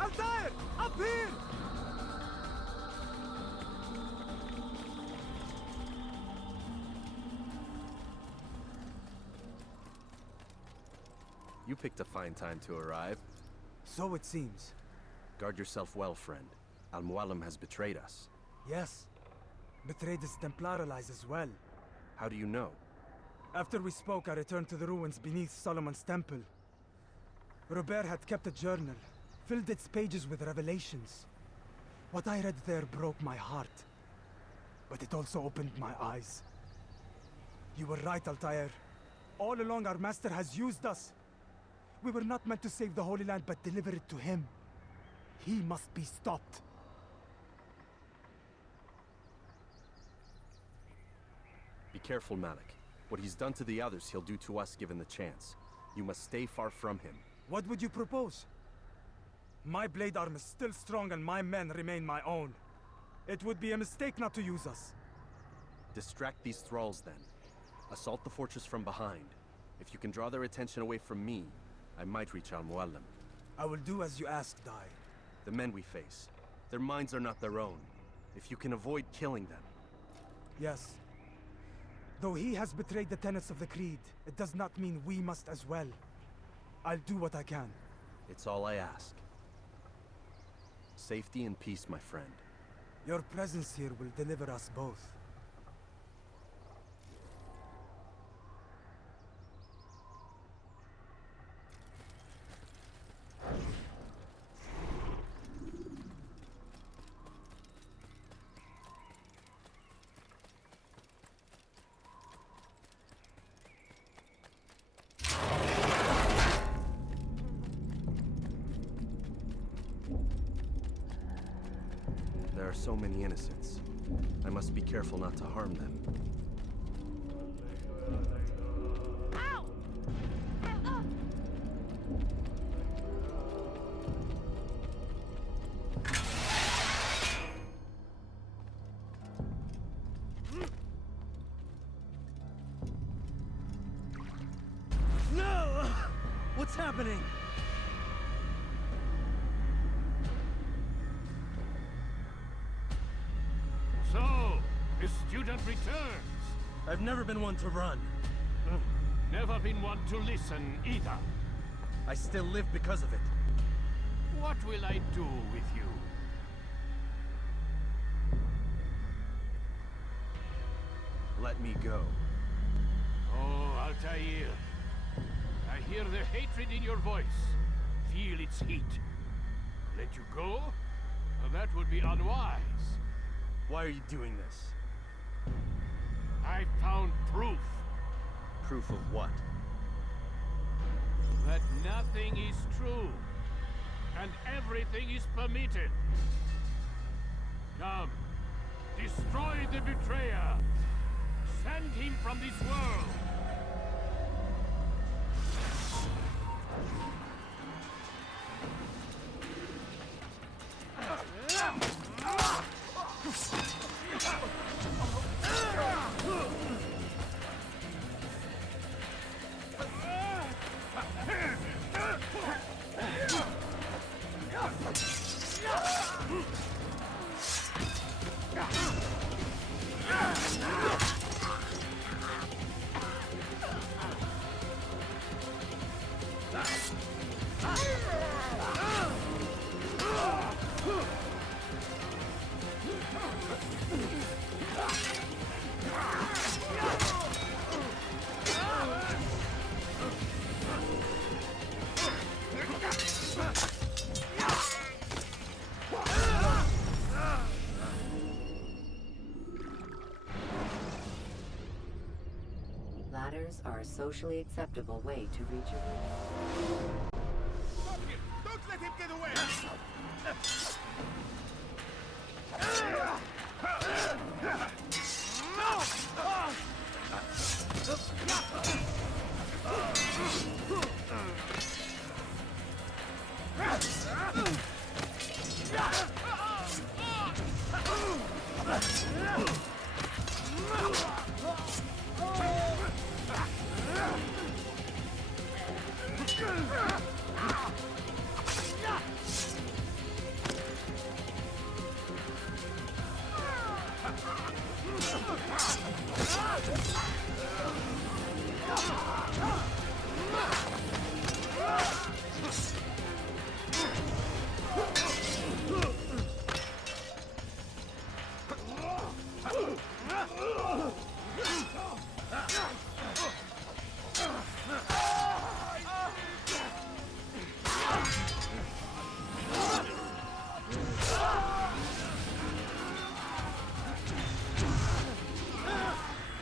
Altair! Up here! You picked a fine time to arrive. So it seems. Guard yourself well, friend. Al-Mualim has betrayed us. Yes. Betrayed his Templar allies as well. How do you know? After we spoke, I returned to the ruins beneath Solomon's temple. Robert had kept a journal, filled its pages with revelations. What I read there broke my heart. But it also opened my eyes. You were right, Altair. All along our master has used us. We were not meant to save the Holy Land, but deliver it to him. He must be stopped. Be careful, Malik. What he's done to the others, he'll do to us given the chance. You must stay far from him. What would you propose? My blade arm is still strong and my men remain my own. It would be a mistake not to use us. Distract these thralls then. Assault the fortress from behind. If you can draw their attention away from me, I might reach Al-Mualim. I will do as you ask, Dai. The men we face, their minds are not their own. If you can avoid killing them. Yes. Though he has betrayed the tenets of the Creed, it does not mean we must as well. I'll do what I can. It's all I ask. Safety and peace, my friend. Your presence here will deliver us both. There are so many innocents. I must be careful not to harm them. No! What's happening? So, the student returns. I've never been one to run. Never been one to listen either. I still live because of it. What will I do with you? Let me go. Oh, Altair. I hear the hatred in your voice. Feel its heat. Let you go? Well, that would be unwise. Why are you doing this? I found proof. Proof of what? That nothing is true. And everything is permitted. Come. Destroy the betrayer. Send him from this world. Ladders are a socially acceptable way to reach a room. Don't let him get away!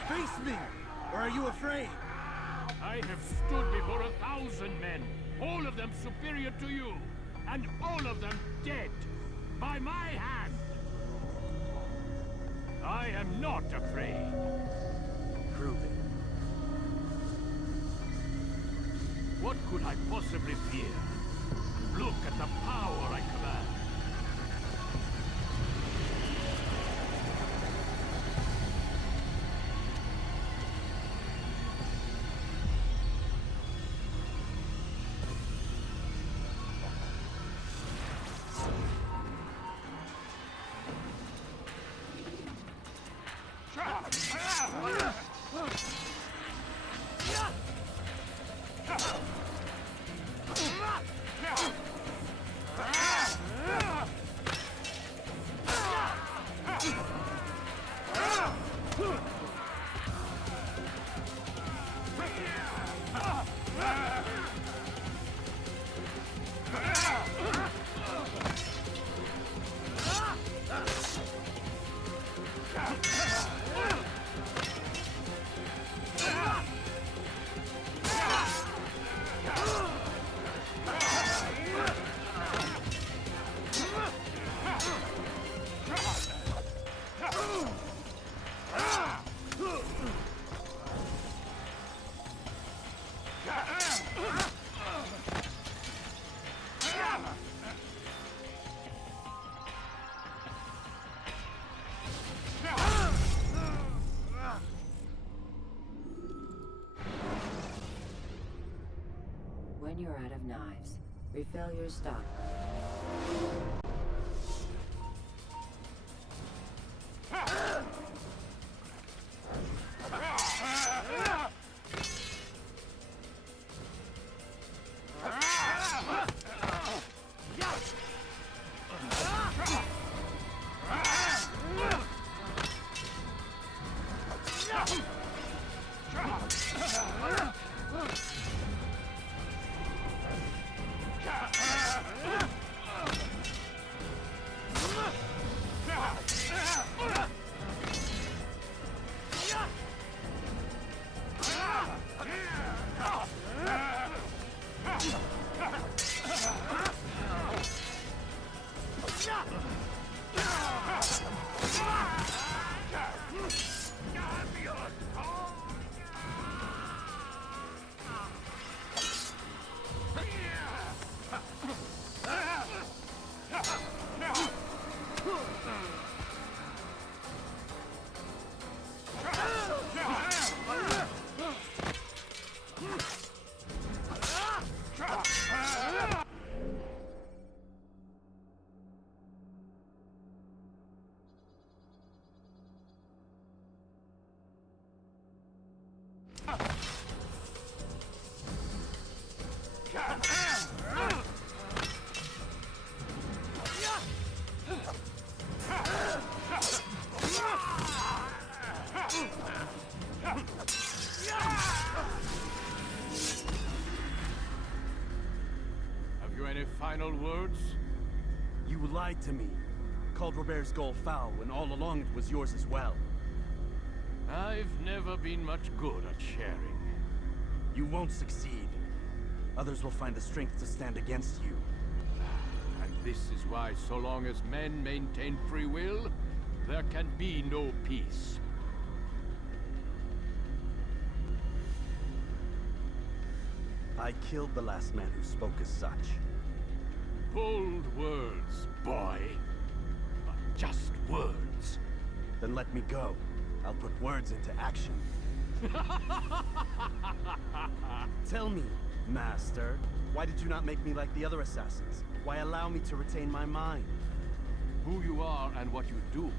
Face me! Or are you afraid? I have stood before 1,000 men, all of them superior to you, and all of them dead, by my hand. I am not afraid. Prove it. What could I possibly fear? Look at the power I command. When you're out of knives, refill your stock. Have you any final words? You lied to me. Called Robert's goal foul when all along it was yours as well. I've never been much good at sharing. You won't succeed. Others will find the strength to stand against you. And this is why, so long as men maintain free will, there can be no peace. I killed the last man who spoke as such. Bold words, boy. But just words. Then let me go. I'll put words into action. Tell me, Master, why did you not make me like the other assassins? Why allow me to retain my mind? Who you are and what you do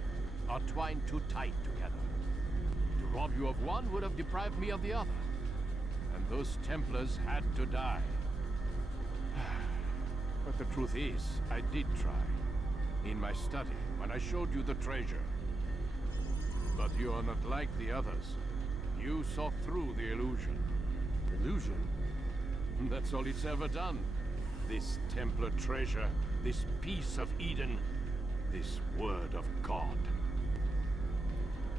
are twined too tight together. To rob you of one would have deprived me of the other. And those Templars had to die. But the truth is, I did try. In my study, when I showed you the treasure. But you are not like the others. You saw through the illusion. Illusion? That's all it's ever done. This Templar treasure, this piece of Eden, this word of God.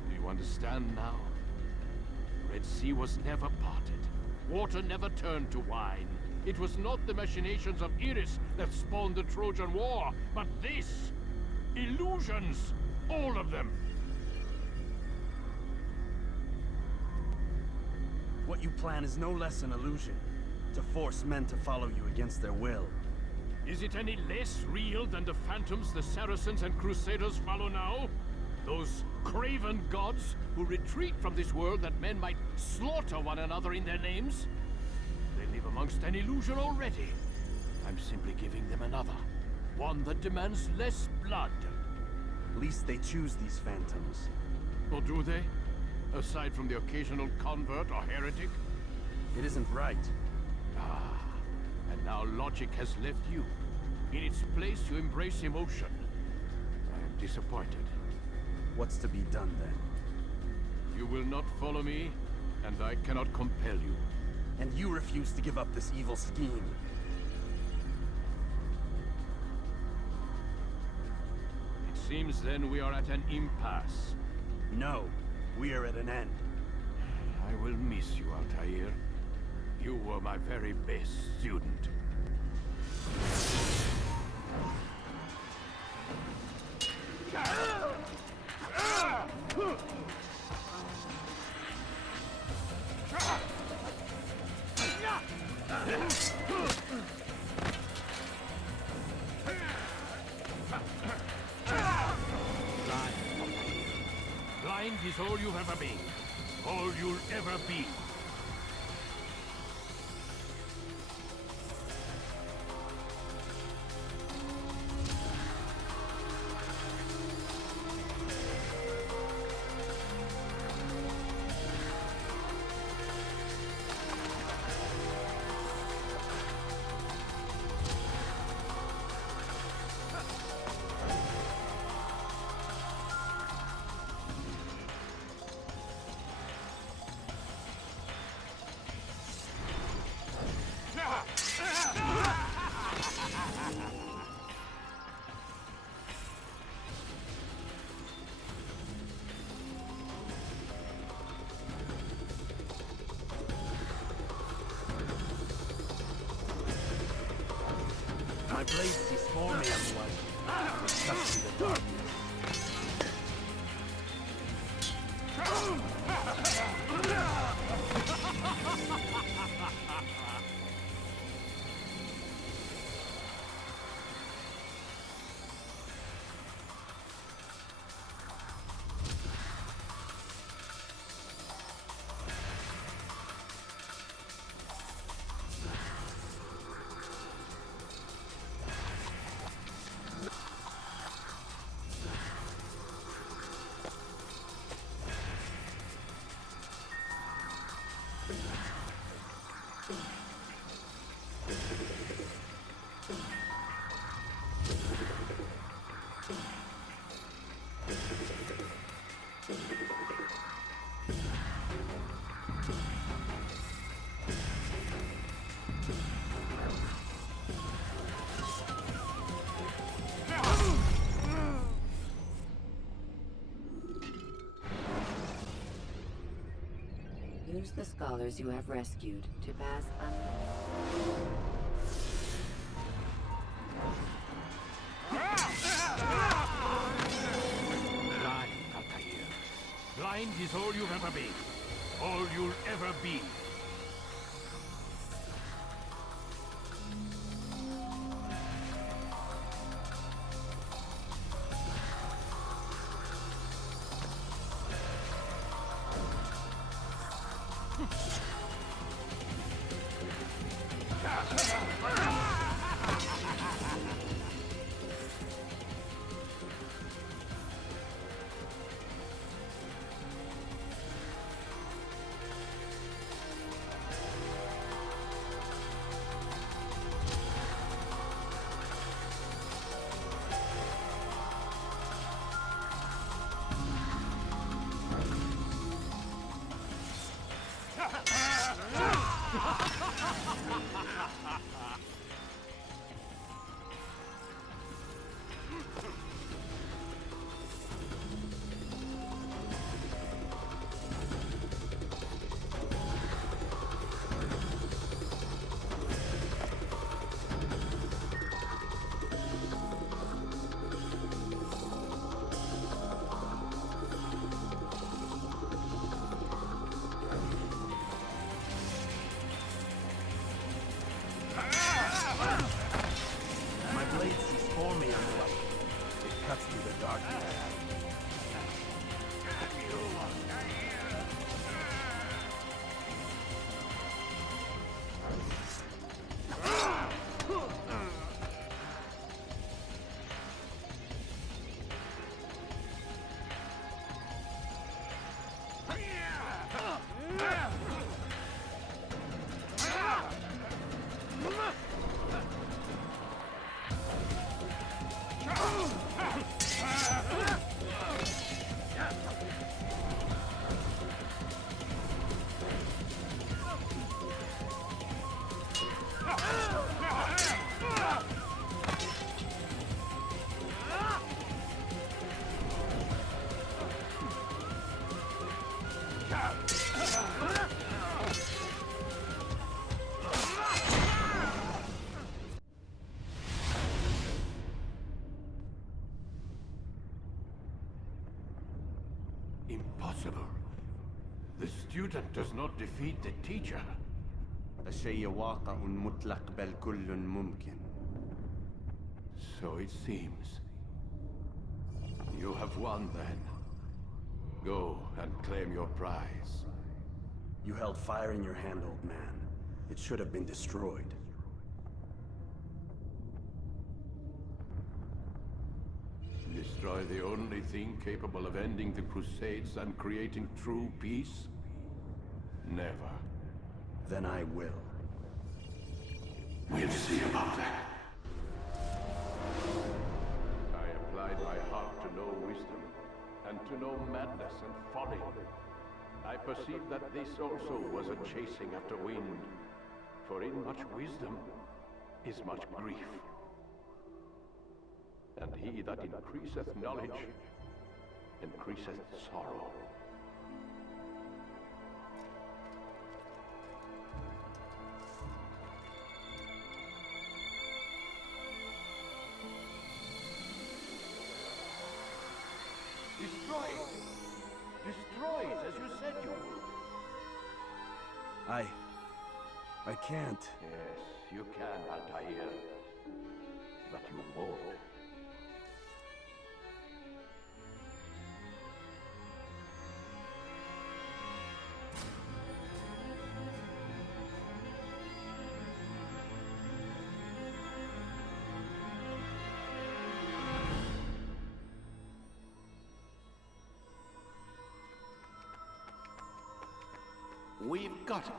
Do you understand now? Red Sea was never parted. Water never turned to wine. It was not the machinations of Iris that spawned the Trojan War, but this! Illusions! All of them! What you plan is no less an illusion. To force men to follow you against their will. Is it any less real than the phantoms the Saracens and Crusaders follow now? Those craven gods who retreat from this world that men might slaughter one another in their names? They live amongst an illusion already. I'm simply giving them another. One that demands less blood. At least they choose these phantoms. Or do they? Aside from the occasional convert or heretic? It isn't right. Ah, and now logic has left you. In its place, you embrace emotion. I am disappointed. What's to be done then? You will not follow me, and I cannot compel you. And you refuse to give up this evil scheme. It seems then we are at an impasse. No, we are at an end. I will miss you, Altair. You were my very best student. Blind is all you've ever been. All you'll ever be. My blade cease for me otherwise. Such in the darkness. Use the scholars you have rescued to pass Blind, Altair. Blind is all you've ever been. All you'll ever be. possible? The student does not defeat the teacher. الشيء واقع مطلق بل كل ممكن. So it seems. You have won then. Go and claim your prize. You held fire in your hand, old man. It should have been destroyed. Destroy the only thing capable of ending the Crusades and creating true peace? Never. Then I will. We'll see about that. I applied my heart to know wisdom, and to know madness and folly. I perceived that this also was a chasing after wind, for in much wisdom is much grief. And he that increaseth knowledge, increaseth sorrow. Destroy it! Destroy it as you said you would! I can't. Yes, you can, Altair. But you won't. We've got it.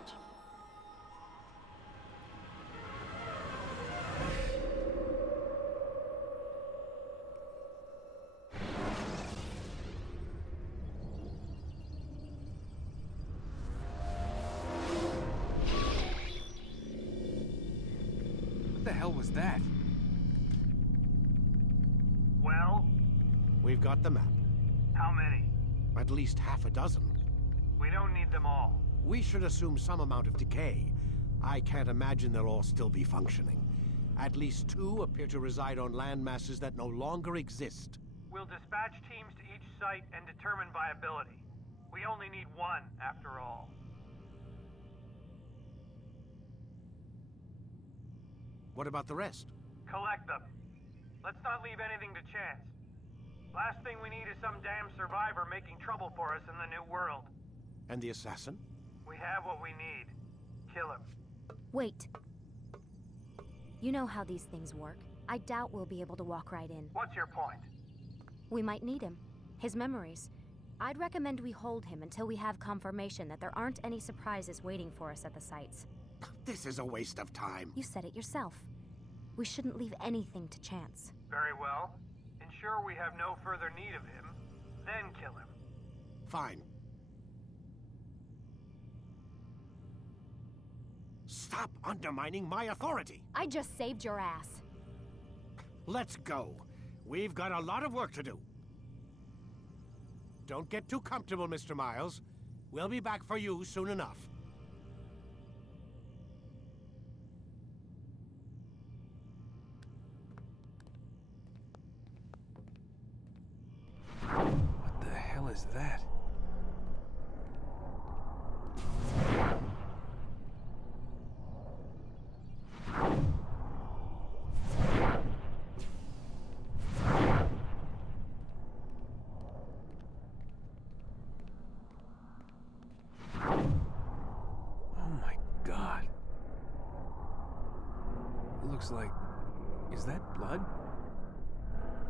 What the hell was that? Well? We've got the map. How many? At least half a dozen. We don't need them all. We should assume some amount of decay. I can't imagine they'll all still be functioning. At least 2 appear to reside on land masses that no longer exist. We'll dispatch teams to each site and determine viability. We only need 1, after all. What about the rest? Collect them. Let's not leave anything to chance. Last thing we need is some damn survivor making trouble for us in the new world. And the assassin? We have what we need. Kill him. Wait. You know how these things work. I doubt we'll be able to walk right in. What's your point? We might need him. His memories. I'd recommend we hold him until we have confirmation that there aren't any surprises waiting for us at the sites. This is a waste of time. You said it yourself. We shouldn't leave anything to chance. Very well. Ensure we have no further need of him, then kill him. Fine. Stop undermining my authority! I just saved your ass. Let's go. We've got a lot of work to do. Don't get too comfortable, Mr. Miles. We'll be back for you soon enough. What the hell is that? Looks like... Is that blood?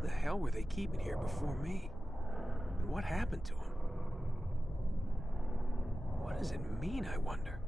The hell were they keeping here before me? And what happened to him? What does it mean, I wonder?